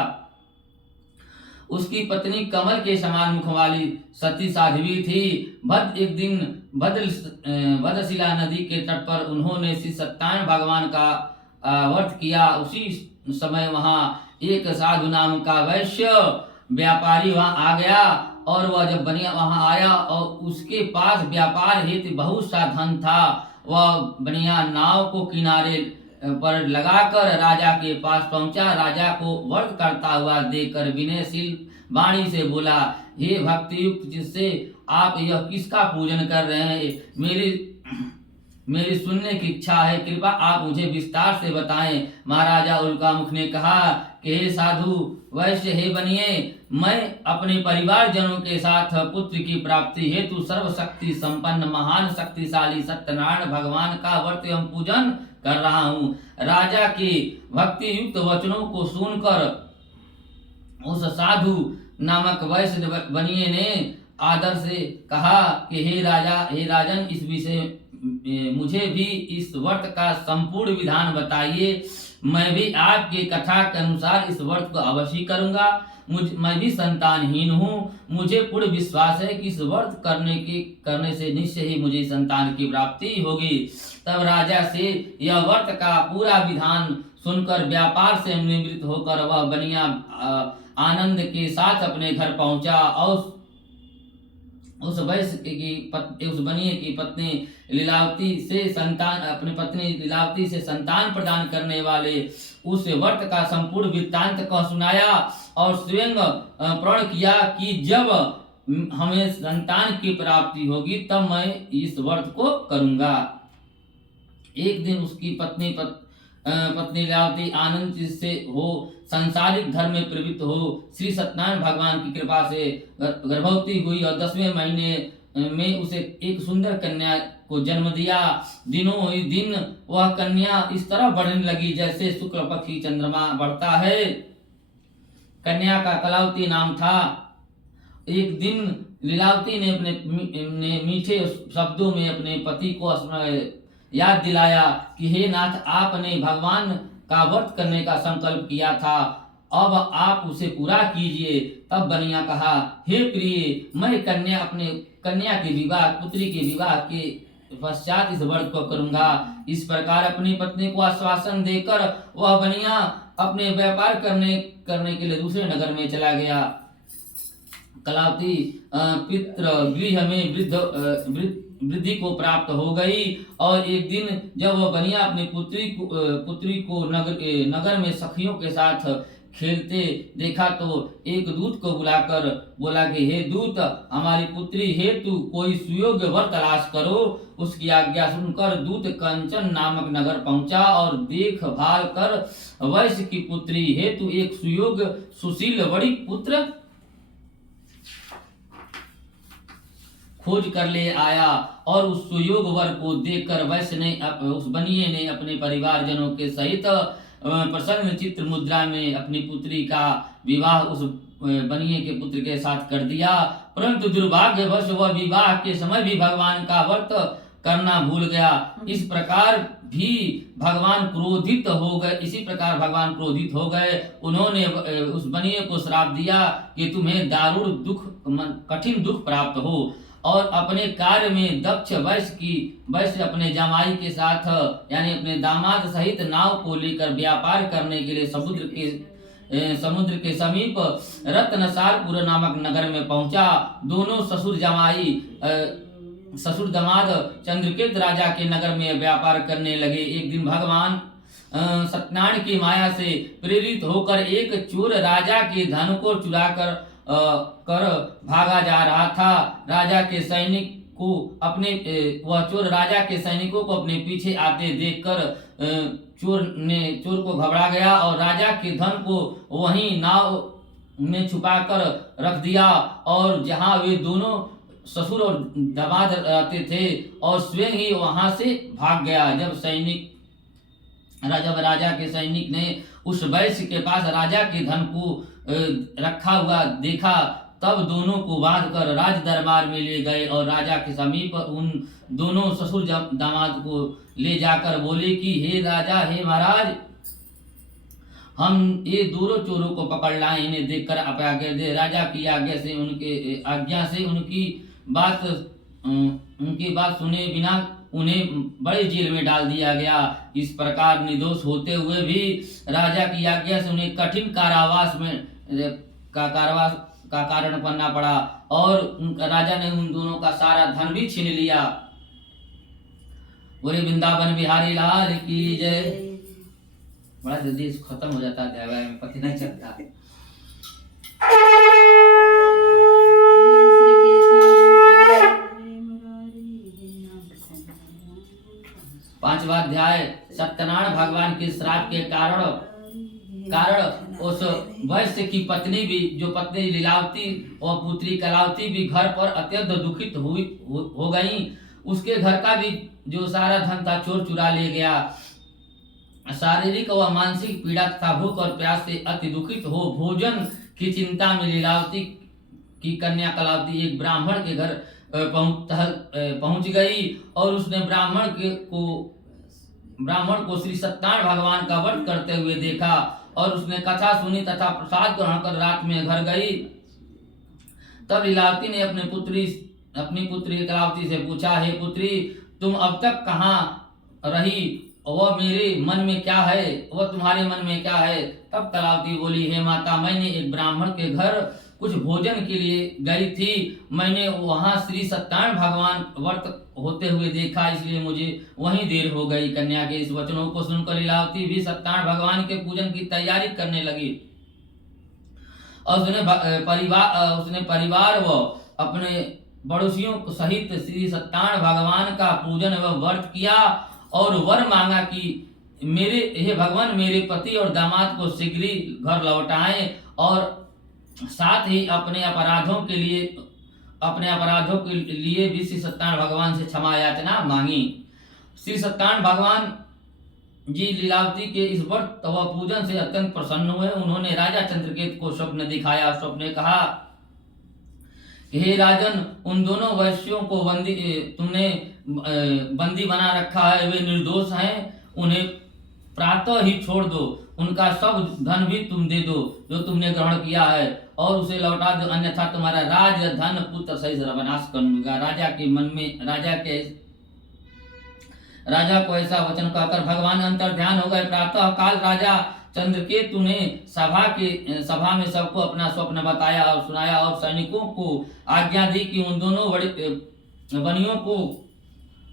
उसकी पत्नी कमल के समान मुख वाली सती साध्वी थी। एक दिन भद्रशिला नदी के तट पर उन्होंने श्री सत्यनारायण भगवान का व्रत किया। उसी समय वहां एक साधु नाम का वैश्य व्यापारी वहां आ गया, और वह जब बनिया वहां आया और उसके पास व्यापार हेतु बहुत सा धन था। वह बनिया नाव को किनारे पर लगाकर राजा के पास पहुंचा। राजा को व्रत करता हुआ देखकर विनयशील वाणी से बोला, हे भक्ति युक्त जिससे आप यह किसका पूजन कर रहे हैं? मेरी सुनने की इच्छा है, कृपया आप मुझे विस्तार से बताएं। महाराजा उल्कामुख ने कहा कि हे साधु वैश्य, हे बनिए, मैं अपने परिवार जनों के साथ पुत्र की प्राप्ति हेतु सर्वशक्ति संपन्न महान शक्तिशाली सत्यनारायण भगवान का व्रत एवं पूजन कर रहा हूँ। राजा के भक्ति युक्त वचनों को सुनकर उस साधु नामक वैश्य बनिए ने आदर से कहा कि हे राजन, इस विषय मुझे भी इस व्रत का संपूर्ण विधान बताइए। मैं भी आपके कथा के अनुसार इस व्रत को अवश्य करूंगा। मैं भी संतानहीन हूँ। मुझे पूर्ण विश्वास है कि इस व्रत करने से निश्चय ही मुझे संतान की प्राप्ति होगी। तब राजा से यह व्रत का पूरा विधान सुनकर व्यापार से निवृत्त होकर वह बनिया आनंद के साथ अपने घर पहुंचा। और उस बनिए की पत्नी लीलावती से संतान प्रदान करने वाले उस व्रत का संपूर्ण वृत्तांत को सुनाया और स्वयं प्रण किया कि जब हमें संतान की प्राप्ति होगी तब मैं इस व्रत को करूंगा। एक दिन उसकी पत्नी लीलावती आनंद से हो सांसारिक धर्म में प्रवृत्त हो श्री सत्यनारायण भगवान की कृपा से गर्भवती हुई और 10वें महीने में उसे एक सुंदर कन्या को जन्म दिया। दिनों ही दिन वह कन्या इस तरह बढ़ने लगी जैसे शुक्ल पक्ष की चंद्रमा बढ़ता है। कन्या का कलावती नाम था। एक दिन लीलावती ने अपने मीठे शब्दों में अपने पति को याद दिलाया कि हे नाथ, आपने भगवान का व्रत करने का संकल्प किया था, अब आप उसे पूरा कीजिए। तब बनिया कहा, हे प्रिय, मैं कन्या के विवाह, पुत्री के विवाह के पश्चात इस व्रत को करूंगा। इस प्रकार अपनी पत्नी को आश्वासन देकर वह बनिया अपने व्यापार करने के लिए दूसरे नगर में चला गया। कलावती पितृगृह में वृद्धि को प्राप्त हो गई और एक दिन जब वह बनिया अपनी पुत्री को नगर में सखियों के साथ खेलते देखा तो एक दूत को बुलाकर बोला कि हे दूत, हमारी पुत्री हेतु कोई सुयोग्य वर तलाश करो। उसकी आज्ञा सुनकर दूत कंचन नामक नगर पहुंचा और देखभाल कर वैश्य की पुत्री हेतु एक सुयोग्य सुशील बड़ी पुत्र खोज कर ले आया और उस सुयोग वर को देखकर वैश्य ने उस बनिए ने अपने परिवारजनों के सहित प्रसन्न चित्र मुद्रा में अपनी पुत्री का विवाह उस बनिए के पुत्र के साथ कर दिया। परंतु दुर्भाग्यवश वह विवाह के समय भी भगवान का व्रत करना भूल गया। इस प्रकार भगवान क्रोधित हो गए। उन्होंने उस बनिए को श्राप दिया कि तुम्हें दारुण कठिन दुख प्राप्त हो और अपने कार्य में दक्ष वैश्य अपने जमाई के साथ यानी अपने दामाद सहित नाव को लेकर व्यापार करने के लिए समुद्र के समीप रत्नसारपुर नामक नगर में पहुंचा। दोनों ससुर दामाद चंद्रकेत राजा के नगर में व्यापार करने लगे। एक दिन भगवान सत्यनारायण की माया से प्रेरित होकर एक चोर राजा के धन को चुरा कर भागा जा रहा था। राजा के सैनिक को चोर राजा के सैनिकों को अपने पीछे आते देखकर चोर को घबरा गया और राजा के धन को वहीं नाव में छुपाकर रख दिया और जहां वे दोनों ससुर और दामाद रहते थे और स्वयं ही वहां से भाग गया। जब जब राजा के सैनिक ने उस वैश्य के पास राजा के धन को रखा हुआ देखा, तब दोनों को बांध कर राज दरबार में ले गए और राजा के समीप उन दोनों ससुर दामाद को ले जाकर बोले कि हे राजा, हे महाराज, हम ये दोनों चोरों को पकड़ लाए, इन्हें देखकर आप आज्ञा दे। राजा की आज्ञा से उनकी बात सुने बिना उन्हें बड़े जेल में डाल दिया गया। इस प्रकार निर्दोष होते हुए भी राजा की आज्ञा से उन्हें कठिन कारावास का कारण बनना पड़ा और राजा ने उन दोनों का सारा धन भी छीन लिया। बोले वृंदावन बिहारी लाल की जय। बड़ा जल्दी खत्म हो जाता है, में पति नहीं चलता। पांचवा अध्याय। सत्यनारायण भगवान के श्राप के कारण उस वैश्य की पत्नी भी, जो पत्नी लीलावती और पुत्री कलावती भी घर पर अत्यंत दुखित हो गई। उसके घर का भी जो सारा धन था चोर चुरा ले गया। शारीरिक व मानसिक पीड़ा तथा भूख और प्यास से अति दुखित हो भोजन की चिंता में लीलावती की कन्या कलावती एक ब्राह्मण के घर पहुंच गई और उसने ब्राह्मण को श्री सत्यनारायण भगवान का व्रत करते हुए देखा और उसने कथा सुनी तथा प्रसाद ग्रहण कर रात में घर गई। तब लीलावती ने अपनी पुत्री कलावती से पूछा, हे पुत्री, तुम अब तक कहाँ रही? वह मेरे मन में क्या है, वह तुम्हारे मन में क्या है? तब कलावती बोली, हे माता, मैंने एक ब्राह्मण के घर कुछ भोजन के लिए गई थी। मैंने वहां श्री सत्यनारायण भगवान व्रत होते हुए देखा, इसलिए मुझे वहीं देर हो गई। कन्या के इस वचनों को सुनकर लीलावती भी सत्यनारायण भगवान के पूजन की तैयारी करने लगी और उसने परिवार व अपने पड़ोसियों सहित श्री सत्यनारायण भगवान का पूजन व व्रत किया और वर मांगा कि हे भगवान, मेरे पति और दामाद को शीघ्र घर लौटाएं और साथ ही अपने अपराधों के लिए भी श्री सत्यनारायण भगवान से क्षमा याचना मांगी। श्री सत्यनारायण भगवान जी लीलावती के इस व्रत व पूजन से अत्यंत प्रसन्न हुए। उन्होंने राजा चंद्रकेतु को स्वप्न दिखाया। स्वप्न ने कहा, हे राजन, उन दोनों वैश्यों को तुमने बंदी बना रखा है, वे निर्दोष हैं, उन्हें प्रातः ही छोड़ दो, उनका सब धन भी तुम दे दो जो तुमने ग्रहण किया है और उसे लौटा दो, अन्यथा तुम्हारा राज धन पुत्र सहित सर्वनाश कर दूंगा। राजा को ऐसा वचन कहकर भगवान अंतर ध्यान हो गए। प्रातः काल राजा चंद्रकेतु ने सभा में सबको अपना स्वप्न बताया और सुनाया और सैनिकों को आज्ञा दी कि उन दोनों बनियों को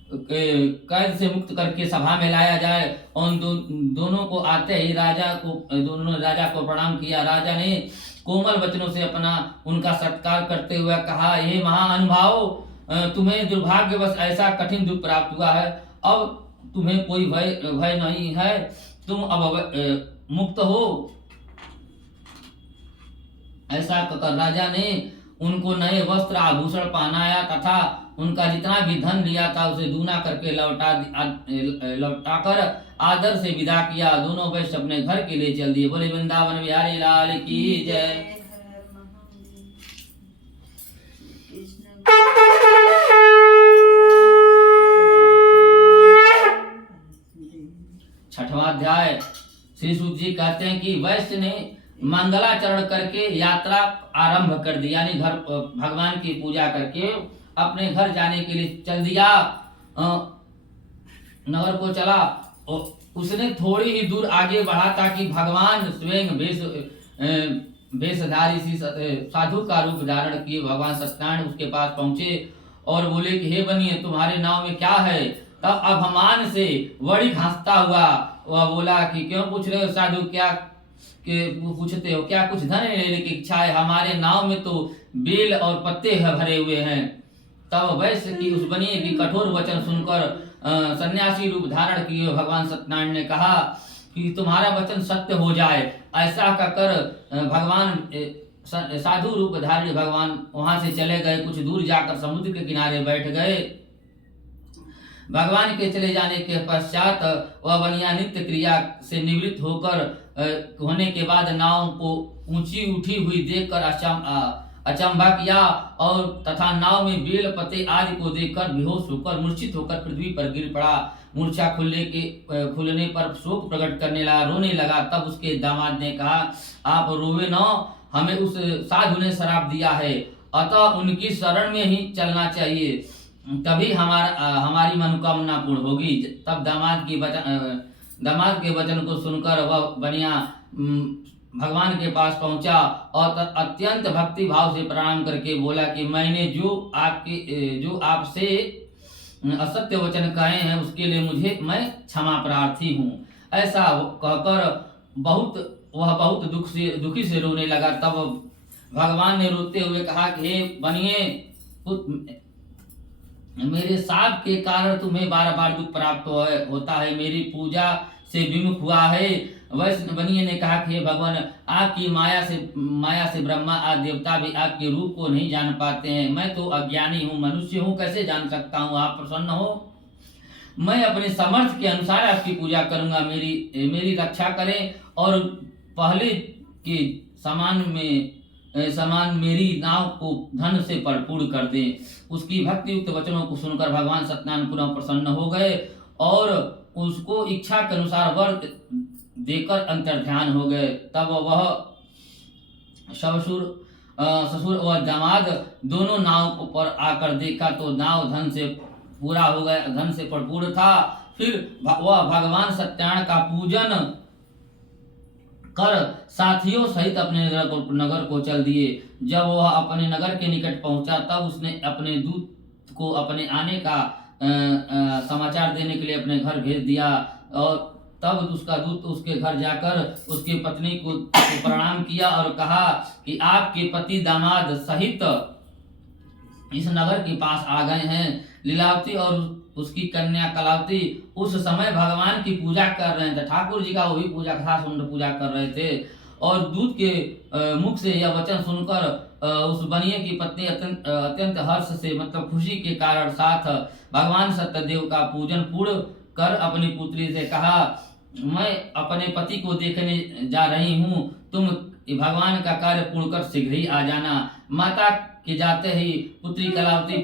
कैद से मुक्त करके सभा में लाया जाए। और दोनों को आते ही राजा को प्रणाम किया। राजा ने कोमल वचनों से उनका सत्कार करते हुए कहा, हे महानुभाव, तुम्हें दुर्भाग्यवश ऐसा कठिन दुख प्राप्त हुआ है। अब तुम्हें कोई भय नहीं है, तुम अब मुक्त हो। ऐसा कहकर राजा ने उनको नए वस्त्र आभूषण पहनाया तथा उनका जितना भी धन लिया था उसे दूना करके लौटाकर आदर से विदा किया। दोनों वैश्य अपने घर के लिए चल दिए। बोले वृंदावन बिहारी लाल की जय। छठवां अध्याय। श्री सूत जी कहते हैं कि वैश्य ने मंगलाचरण करके यात्रा आरंभ कर दी, यानी घर भगवान की पूजा करके अपने घर जाने के लिए चल दिया। नगर को चला। उसने थोड़ी ही दूर आगे बढ़ा ताकि भगवान स्वयं वेशधारी साधु का रूप धारण किए भगवान सत्यनारायण उसके पास पहुंचे और बोले कि हे बनिए, तुम्हारे नाव में क्या है? तब अभिमान से बड़ी हंसता हुआ वह बोला कि क्यों पूछ रहे हो साधु, पूछते हो क्या? कुछ धन लेने की इच्छा है? हमारे नाव में तो बेल और पत्ते भरे हुए हैं। तब वैश्य की उस बनिए की कठोर वचन सुनकर सन्यासी रूप धारण किए भगवान सत्यनारायण ने कहा कि तुम्हारा वचन सत्य हो जाए। ऐसा कहकर भगवान साधु रूप धारण भगवान वहां से चले गए। कुछ दूर जाकर समुद्र के किनारे बैठ गए। भगवान के चले जाने के पश्चात वह बनिया नित्य क्रिया से निवृत्त होने के बाद नाव को ऊंची उठी हुई देखकर अचंभा किया और तथा नाव में बेल पत्ते आदि को देखकर बेहोश होकर मूर्छित होकर पृथ्वी पर गिर पड़ा। मूर्छा खुलने पर शोक प्रकट करने लगा, रोने लगा। तब उसके दामाद ने कहा, आप रोवे न, हमें उस साधु ने श्राप दिया है, अतः उनकी शरण में ही चलना चाहिए, तभी हमारी मनोकामना पूर्ण होगी। तब दामाद के वचन को सुनकर वह बनिया भगवान के पास पहुंचा और अत्यंत भक्ति भाव से प्रणाम करके बोला कि मैंने जो आपसे असत्य वचन कहे हैं उसके लिए मैं क्षमा प्रार्थी हूँ। ऐसा कहकर वह बहुत दुखी से रोने लगा। तब भगवान ने रोते हुए कहा कि हे बनिए, मेरे शाप के कारण तुम्हें बार बार दुख प्राप्त होता है, मेरी पूजा से विमुख हुआ है। वैष्णव बनिए ने कहा कि हे भगवान, आपकी माया से ब्रह्मा आदि देवता भी आपके रूप को नहीं जान पाते हैं। मैं तो अज्ञानी हूँ, मनुष्य हूँ, कैसे जान सकता हूँ? आप प्रसन्न हो, मैं अपने सामर्थ्य के अनुसार आपकी पूजा करूंगा। मेरी रक्षा करें और पहले के समान मेरी नाव को धन से भरपूर कर दें। उसकी भक्ति युक्त वचनों को सुनकर भगवान सत्यनारायण पुनः प्रसन्न हो गए और उसको इच्छा के अनुसार वर देकर अंतर्ध्यान हो गए। तब वह ससुर और दामाद दोनों नाव पर आकर देखा तो नाव धन से पूरा हो गया, धन से भरपूर था। फिर वह भगवान सत्यनारायण का पूजन कर साथियों सहित अपने नगर को चल दिए। जब वह अपने नगर के निकट पहुंचा तब उसने अपने दूत को अपने आने का समाचार देने के लिए अपने घर भेज दिया और तब उसका दूत उसके घर जाकर उसकी पत्नी को प्रणाम किया और कहा कि आपके पति दामाद सहित इस नगर के पास आ गए हैं। लीलावती और उसकी कन्या कलावती उस समय भगवान की पूजा कर रहे थे। ठाकुर जी का वो भी पूजा कथा सुन पूजा कर रहे थे और दूत के मुख से यह वचन सुनकर उस बनिए की पत्नी अत्यंत हर्ष से मतलब खुशी के कारण साथ भगवान सत्यदेव का पूजन पूर्ण कर अपनी पुत्री से कहा, मैं अपने पति को देखने जा रही हूँ, तुम भगवान का कार्य पूर्ण कर शीघ्र ही आ जाना। माता के जाते ही पुत्री कलावती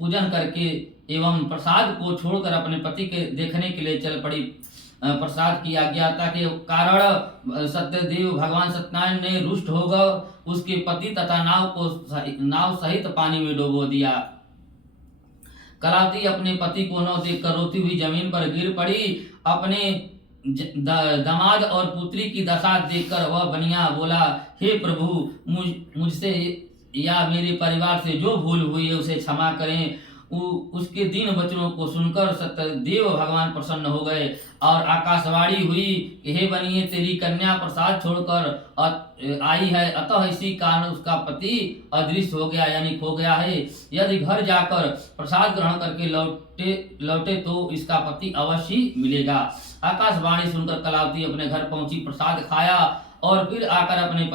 पूजन करके एवं प्रसाद को छोड़कर अपने पति के देखने के लिए चल पड़ी। प्रसाद की अज्ञाता के कारण सत्यदेव भगवान सत्यनारायण ने रुष्ट होकर उसके पति तथा नाव सहित पानी में डुबो दिया। कलावती अपने पति को न देखकर रोती हुई जमीन पर गिर पड़ी। अपने दामाद और पुत्री की दशा देखकर वह बनिया बोला, हे प्रभु, मुझसे या मेरे परिवार से जो भूल हुई है उसे क्षमा करें। उसके दीन वचनों को सुनकर सत्यदेव भगवान प्रसन्न हो गए और आकाशवाणी हुई कि हे बनिए, तेरी कन्या प्रसाद छोड़कर आई है, अतः इसी कारण उसका पति अदृश्य हो गया यानी खो गया है। यदि घर जाकर प्रसाद ग्रहण करके लौटे तो इसका पति अवश्य मिलेगा। आकाशवाणी सुनकर कलावती अपने घर पहुंची, प्रसाद खाया और फिर आकर अपने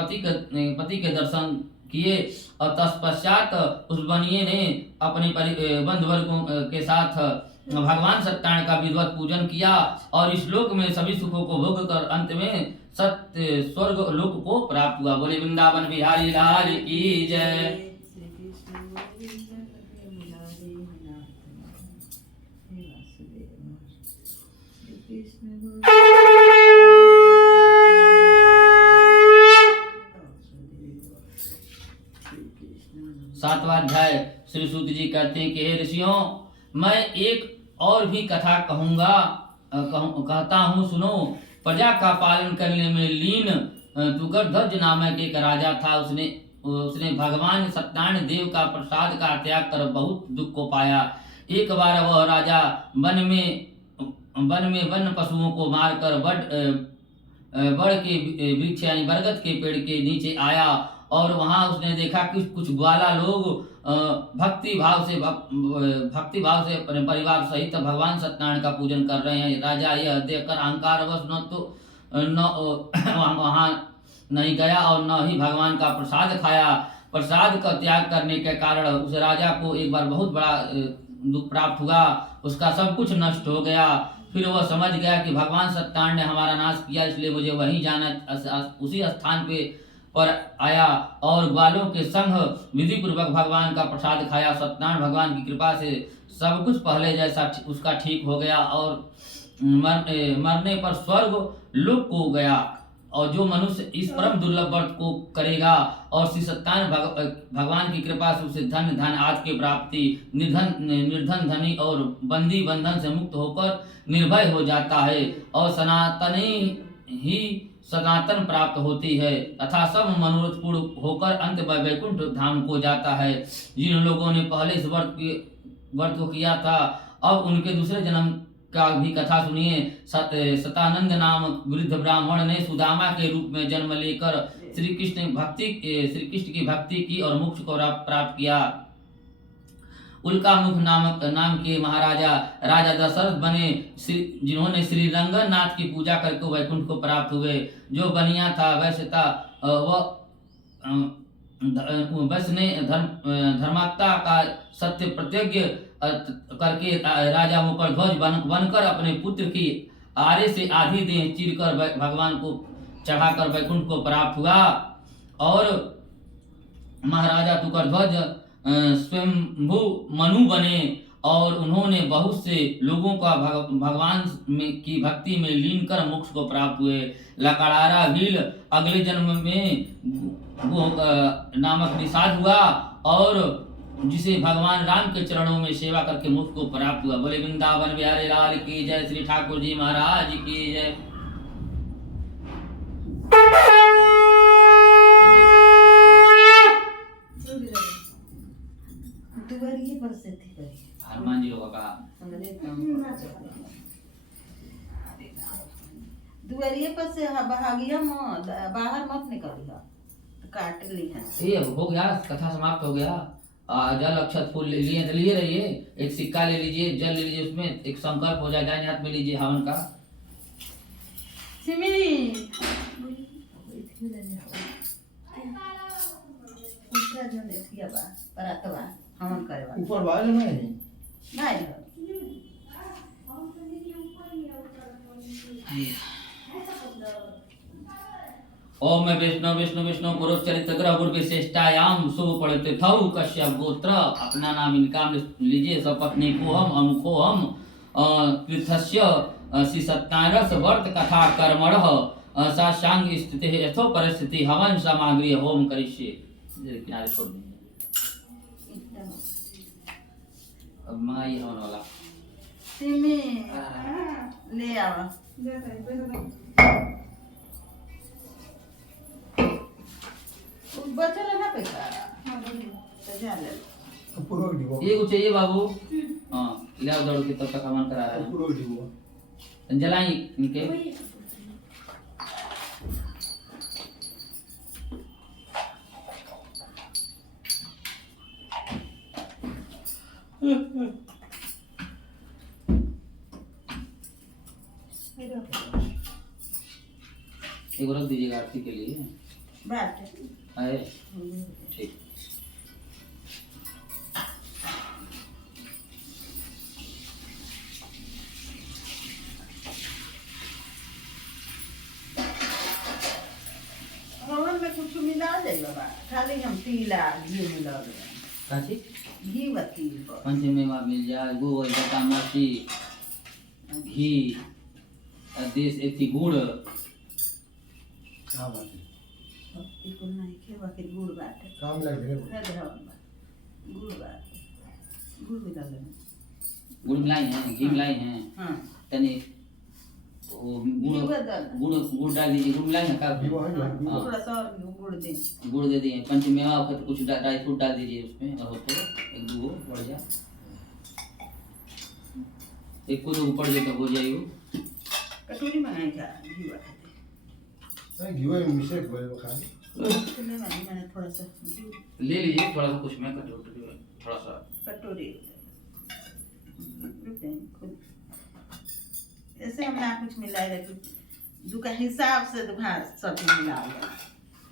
पति के दर्शन किए और तत्पश्चात उस बनिए ने अपने बंधु वर्गों के साथ भगवान सत्यनारायण का विधिवत पूजन किया और इस लोक में सभी सुखों को भोग कर अंत में सत्य स्वर्ग लोक को प्राप्त हुआ। बोले वृंदावन बिहारी लाल की जय। सातवां अध्याय। श्री सूत जी कहते हैं कि हे ऋषियों, मैं एक और भी कथा कहता हूँ, सुनो। प्रजा का पालन करने में लीन तुगरध्वज नामक एक राजा था। उसने भगवान सत्यनारायण देव का प्रसाद का त्याग कर बहुत दुख को पाया। एक बार वह राजा वन में वन पशुओं को मारकर बड़ के वृक्ष यानी बरगद के पेड़ के नीचे आया और वहां उसने देखा कि कुछ ग्वाला लोग भक्ति भाव से अपने परिवार सहित भगवान सत्यनारायण का पूजन कर रहे हैं। राजा यह देखकर अहंकारवश वहां नहीं गया और न ही भगवान का प्रसाद खाया। प्रसाद का त्याग करने के कारण उस राजा को एक बार बहुत बड़ा दुख प्राप्त हुआ, उसका सब कुछ नष्ट हो गया। फिर वह समझ गया कि भगवान सत्तान ने हमारा नाश किया, इसलिए मुझे वहीं जाना, उसी स्थान पर आया और ग्वालों के संग विधि पूर्वक भगवान का प्रसाद खाया। सत्यनारायण भगवान की कृपा से सब कुछ पहले जैसा उसका ठीक हो गया और मरने पर स्वर्ग लोक को गया। और जो मनुष्य इस परम दुर्लभ व्रत को करेगा और श्री सत्यनारायण भगवान की कृपा से उसे धन आज की प्राप्ति, निर्धन धनी और बंदी बंधन से मुक्त होकर निर्भय हो जाता है और सनातन प्राप्त होती है तथा सब मनोरथ पूर्ण होकर अंत में वैकुंठ धाम को जाता है। जिन लोगों ने पहले इस व्रत को किया था, अब उनके दूसरे जन्म का भी कथा सुनिए। सतानंद नाम वृद्ध ब्राह्मण ने सुदामा के रूप में जन्म लेकर श्री कृष्ण की भक्ति की और मोक्ष को प्राप्त किया। उल्का मुख नाम के महाराजा राजा दशरथ बने, जिन्होंने श्री रंगनाथ की पूजा करके वैकुंठ को प्राप्त हुए। जो बनिया था वैश्य था, वैश्य ने धर्मात्मा का सत्य प्रतिज्ञ करके राजा मुकरध्वज बनकर अपने पुत्र की आरे से आधी देह चीरकर भगवान को चढ़ाकर वैकुंठ को प्राप्त हुआ। और महाराजा तुकरध्वज स्वयंभू मनु बने और उन्होंने बहुत से लोगों का भगवान की भक्ति में लीन कर मोक्ष को प्राप्त हुए। लकड़ारा भील अगले जन्म में नामक निषाद हुआ और जिसे भगवान राम के चरणों में सेवा करके मोक्ष को प्राप्त हुआ। बोले वृंदावन बिहारी लाल की जय, श्री ठाकुर जी महाराज की जय। दुआरिये पर से थी करी हनुमान जी लोगों का दुआरिये पर से भागिया मत, बाहर मत निकलिया, काट ली है। ये हो गया, कथा समाप्त हो गया। जल अक्षत फूल ले लिए रहिए, एक सिक्का ले लीजिए, जल ले लीजिए, उसमें एक संकल्प हो जाए, दाहिने हाथ में लीजिए हवन का। सिमी दूसरा जो देखिए बा परतवा हवन करेवा ऊपर बाल नहीं नहीं ओम विष्णु विष्णु विष्णु गुरु चरित्र ग्रह गुरु विशिष्टायाम शुभ पढ़ते थौ कश्यप गोत्र। अपना नाम इनका लीजिए। सपत्नी को हम अमुको हम तीर्थस्य श्री सत्यारस वर्त कथा कर्मण साशांग स्थिति यथो परिस्थिति हवन सामग्री होम करिष्ये। किनारे छोड़ देंगे। अब माई हवन वाला सिमी ले आवा बचल है ना पैसा तो जा ले पूरा डिबो ये कुछ चाहिए बाबू। हाँ ले आओ दौड़ के, तब तक हवन करा रहे हैं। पूरा डिबो जलाई इनके एक रख दीजिएगा आरती के लिए। बात है ठीक। हवन में कुछ मिला दे बाबा, खाली हम तीला घी मिला दे। काची घी बत्ती पंचमी में मिल जाए गोबर जटामसी घी देश एथी गुड़। क्या बात है, इसको नहीं खेवा के गुड़ बाटे काम लग रहे है हवन में गुड़ बाटे गुड़ मिला दे। गुड़ मिलाई हैं, घी मिलाई हैं। हां तनी वो गुड़ डाल दीजिए। गुड़ मिलाई है का थोड़ा सा और गुड़ दे, गुड़ दे दिए। पंचमेवा का तो कुछ ड्राई फ्रूट डाल दीजिए उसमें, और हो तो एक दो बढ़ जाए, एक को दो पड़ जाए तो हो जाए। कटोरी में नहीं खा घी बाटे नहीं घी में मिश्र बोले खाए ले मैंने थोड़ा सा ले लीजिए थोड़ा सा, कुछ में कटोरी थोड़ा सा कटोरी ऐसे हम ना कुछ मिलाए रखी दुका हिसाब से दुका सब मिला लिया।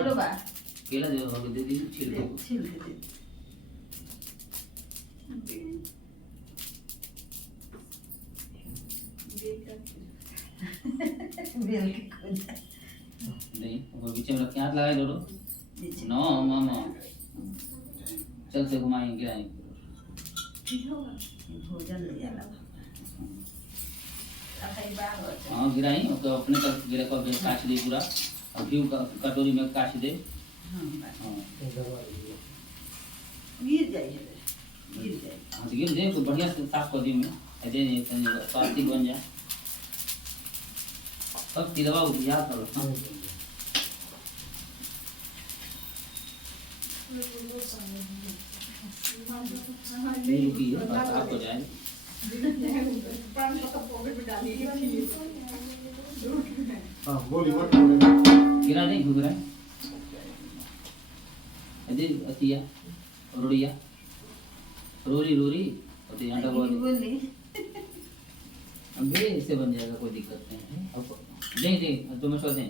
केलो बा केला दे हो दे दी छिलके को। छिल दे बेल के खोज नहीं वो बीच में रख के हाथ लगाए दोनों। नीचे नो मामा चल से घुमाएंगे गिराएंगे। भोजन ले आला अखई बाग हो हाँ गिराई तो अपने तक गिरा को काट दे पूरा और घी का कटोरी में काट दे। हां बस हाँ गिर जाए गिर जाए हाँ तो गिर दे तो बढ़िया से साफ कर दी मैं ऐसे नहीं स्वास्थ्य बन जाए अब तिलवा उधिया करो। हाँ रुकी है साफ हो जाए। हाँ बोली मत बोले गिरा नहीं घुगरा अदे अतिया रोड़िया रोरी रोरी अते अंडा बोल बोली अबे इससे बन जाएगा कोई दिक्कत नहीं है। अब दे दे तो मैं सो दे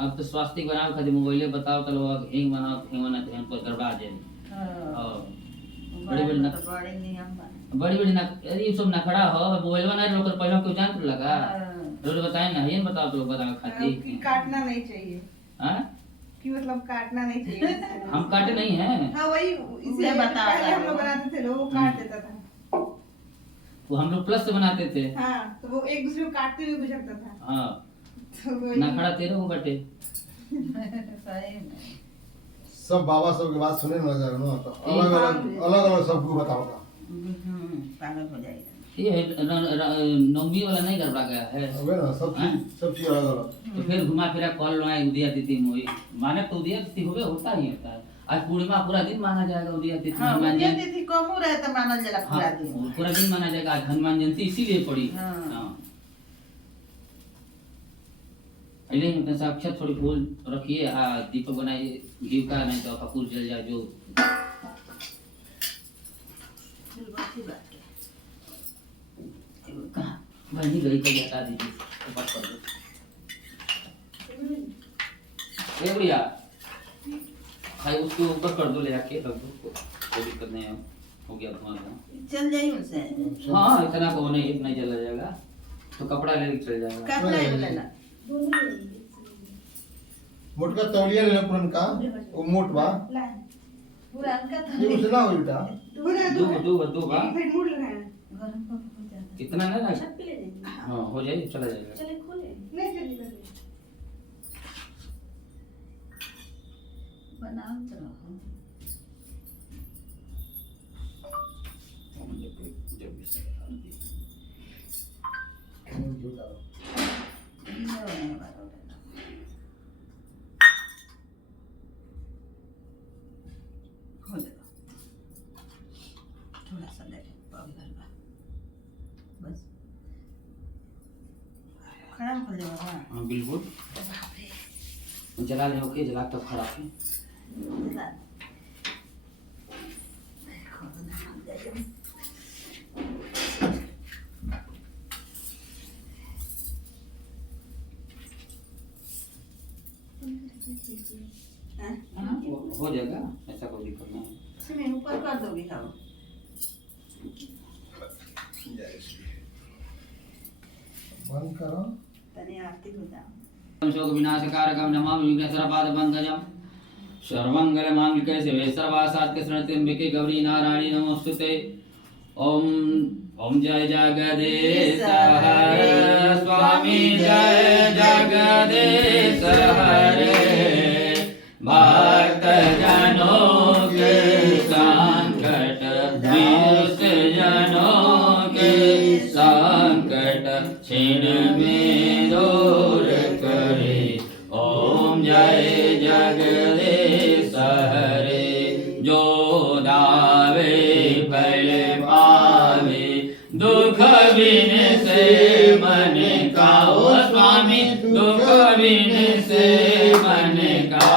अब तो स्वास्थ्य बनाओ खाली मोबाइल बताओ तो लोग हिंग बनाओ हिंग बना तो हमको गड़बड़ा जाए। हां बड़ी बड़ी नक बड़ी नियम बा बड़ी बड़ी नक अरे ये सब नखड़ा हो मोबाइल बना लोग पहले क्यों जान तो लगा रोज बताए ना ये बताओ तो लोग बताओ खाती कि काटना नहीं चाहिए हां कि मतलब काटना नहीं चाहिए हम काटे नहीं हैं। हाँ वही उसे इसे बता पहले रहा हम लोग है। बनाते थे लोग वो काट देता था। वो हम लोग प्लस से बनाते थे। हाँ तो वो एक दूसरे को काटते हुए गुजरता था हाँ तो वही नखड़ा तेरे को कटे। सही में सब बाबा सब की बात सुने ना जरा ना तो अलग अलग सबको बताओगा। पागल हो जाएगा ये नौमी वाला नहीं गड़बड़ा गया है अबे ना सब चीज अलग अलग तो फिर घुमा फिरा कॉल लगाए उदिया तिथि मोई माने तो उदिया तिथि होवे होता ही होता है। आज पूर्णिमा पूरा दिन माना जाएगा उदिया तिथि हां हनुमान उदिया जयंती तिथि कम रहे तो मानल जाला पूरा हाँ, दिन पूरा दिन माना जाएगा। आज हनुमान जयंती इसीलिए पड़ी। हाँ। हाँ पहले ही मतलब साक्षात थोड़ी फूल रखिए दीपक बनाइए घी का नहीं तो कपूर जल जाए जो बिल्कुल अच्छी बात है कहाँ बनी गई तो हटा दीजिए ऊपर कर दो। ए बढ़िया भाई उसको ऊपर कर दो ले आके रख दो कोई दिक्कत नहीं है। हो गया तुम्हारा चल जाइए उनसे हाँ इतना को नहीं इतना ही चला जाएगा तो कपड़ा लेके चल जाएगा। कपड़ा ही लेना मोटका तौलिया ले पुरन का वो मोट बा पूरा का था ये उसे ना हो बेटा दो बा एक साइड मुड़ रहा है गरम हो जाता इतना ना ना छत पे ले जाइए हाँ हो जाए चला जाएगा। चले खोले नहीं चलिए बनाओ तो रहो जब भी से नहीं वाला हो जाएगा थोड़ा सा ले पाउडर का बस खड़ा हो जाएगा हाँ बिल्कुल बाप रे जला ले ओके जला तब खराब है। जला देखो ना हम जाएंगे हाँ हो जाएगा ऐसा कोई दिक्कत नहीं है। इसमें ऊपर कर दोगे हम बंद करो तने आरती हो जाओ शोक विनाशकारकं नमामि विघ्नहरपादपङ्कजं सर्वमंगल मांगल्ये शिवे सर्वासाध्य शरणत्र्यंबके गौरी नारायणी नमोस्तुते। ओम ओम जय जगदीश हरे स्वामी जय जगदीश हरे भक्त जनों के संकट विमुक्त जनों के संकट क्षण में दूर करे। ओम जय जगदीश हरे जो दावे फल पावे दुख बिन से मन का ओ स्वामी दुख बिन से मन का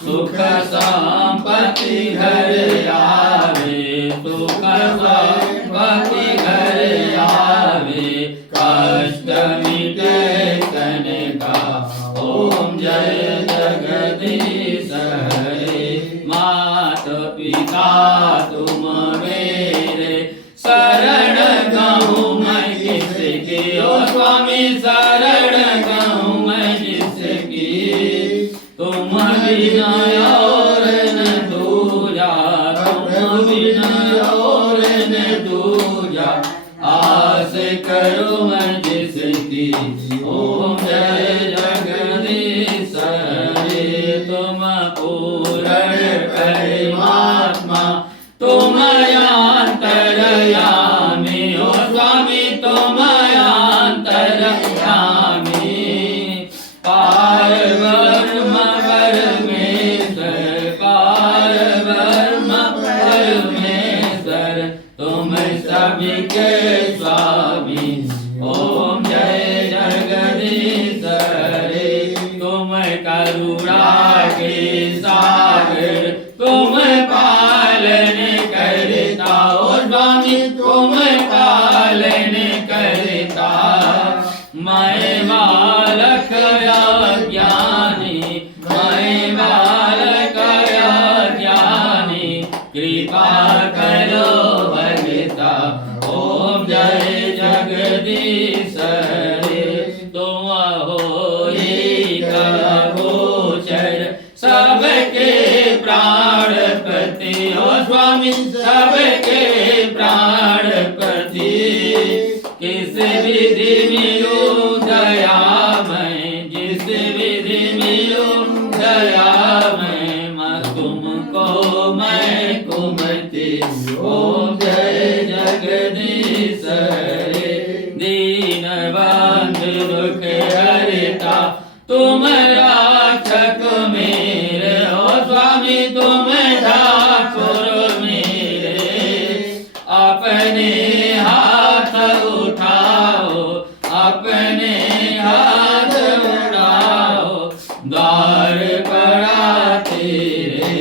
सुख संपत्ति घर आवे सुख संपत्ति घर आवे कष्ट मिटे तन का। ओम जय जगदीश हरे। मात पिता तुम मेरे, शरण गहूँ मैं किसकी। ओ स्वामी शरण गहूँ मैं किसकी। तुम बिना और न दूजा, तुम बिना और न दूजा, आस करो मैं जिसकी। ओम जय जगदीश हरे। तुम पूर्ण परमात्मा, तुम अंतर्यामी। ओ स्वामी तुम अंतर्यामी। पार ब्रह्म परमेश्वर, पार ब्रह्म परमेश्वर, तुम सबके स्वामी। ओम जय जगदीश हरे। तुम करुणा के सागर, तुम पालन करता। ओ स्वामी तुम पालन करता। मैं बालक अज्ञानी, मैं बालक अज्ञानी, कृपा करो भगता। ओम जय जगदीश हरे। तुम हो एक गोचर, सबके प्राणपति। ओ स्वामी सबके प्राणपति। किस विधि मिलो दया मैं, जिस विधि मिलो दया मैं तुमको मैं कुमति। ओम जय जगदीश हरे। दीन बंधु दुख हरता, तुम रक्षक मेरे। ओ स्वामी तुम ठाकुर मेरे। अपने हाथ उठाओ, अपने हाथ उठाओ, द्वार पड़ा तेरे।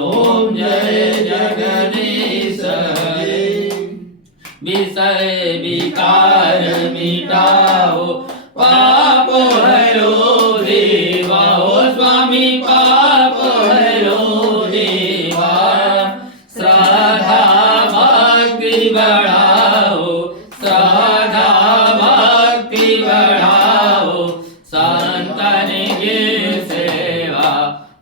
ओम जय जगदीश हरे। विषय विकार मिटाओ, पाप हरो देवा। ओ स्वामी पाप हरो देवा। श्रद्धा भक्ति बढ़ाओ, श्रद्धा भक्ति बढ़ाओ, संतन की सेवा।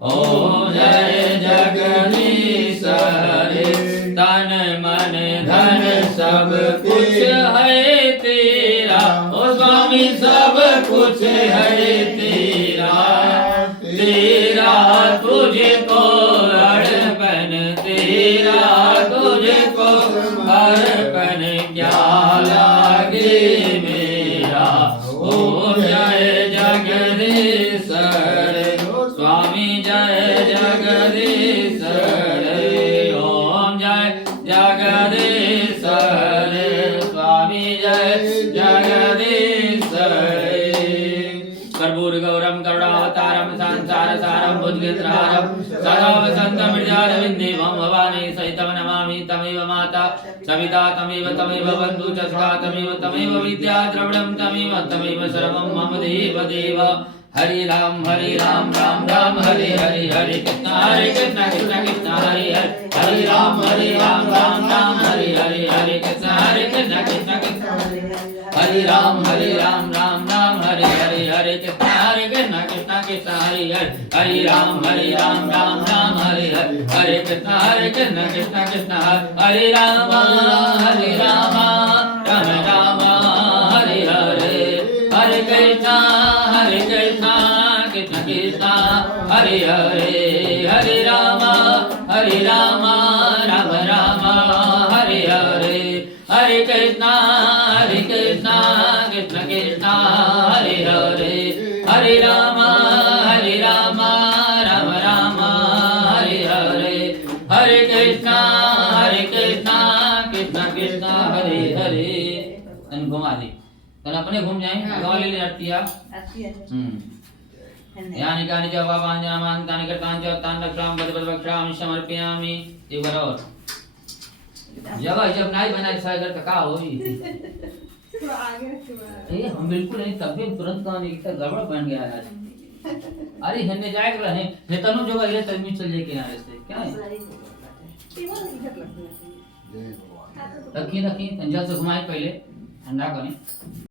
ओम जय जगदीश हरे। तन मन धन सब कुछ है तेरा। ओ स्वामी सब कुछ है तेरा। तेरा तुझको अर्पण, तेरा तुझको अर्पण, क्या लागे मेरा। ओम जय जगदीश हरे। स्वामी जय जगदीश हरे। ओम जय जगदीश हरे। स्वामी जय जगदीश हरे। कर्पूरगौरं करुणावतारं संसारसारं भुजगेन्द्रहारं सदा वसन्तमृजारविन्देवं भवानी सहितं नमामि। तमेव माता सविता, तमेव तमेव बन्धु च सखा, तमेव तमेव विद्या द्रविणं, तमेव सर्वं मम देव देव। हरे राम राम राम हरे हरे, हरे कृष्ण कृष्ण कृष्ण हरे हरे, हरे राम राम राम हरे हरे, हरे कृष्ण कृष्ण कृष्ण हरे राम राम राम हरे हरे, हरे कृष्ण कृष्ण कृष्ण हरे हरे, हरे राम राम राम हरे हरे, हरे कृष्ण कृष्ण कृष्ण हरे राम राम राम हरे हरे, हरे कृष्ण कृष्ण कृष्ण हरे हरे, हरे राम राम राम हरे हरे, हरे कृष्ण कृष्ण कृष्ण हरे हरे, हरे राम राम राम हरे हरे, हरे कृष्ण कृष्ण कृष्ण हरे हरे। घुमा दी तो अपने घूम जाए गवाले ले जाती है। यानी कानि च पापाञ्जनामानि तानि कृतानि च तान् रक्षामि बद्बद्वक्ष्यामि समर्पयामि। एक बार और जगह जब नाई बना सागर तो का होई थोड़ा आगे रख के बना। ये हम बिल्कुल नहीं, तब भी तुरंत कहानी की गड़बड़ बन गया है आज। अरे हन्ने जाए के रहे हे तनु जो गए तभी चल जाए के यहाँ से क्या है टेबल नहीं घर लगते हैं। जय भगवान। हाँ, तो रखी रखी तंजा से घुमाए पहले ठंडा करें।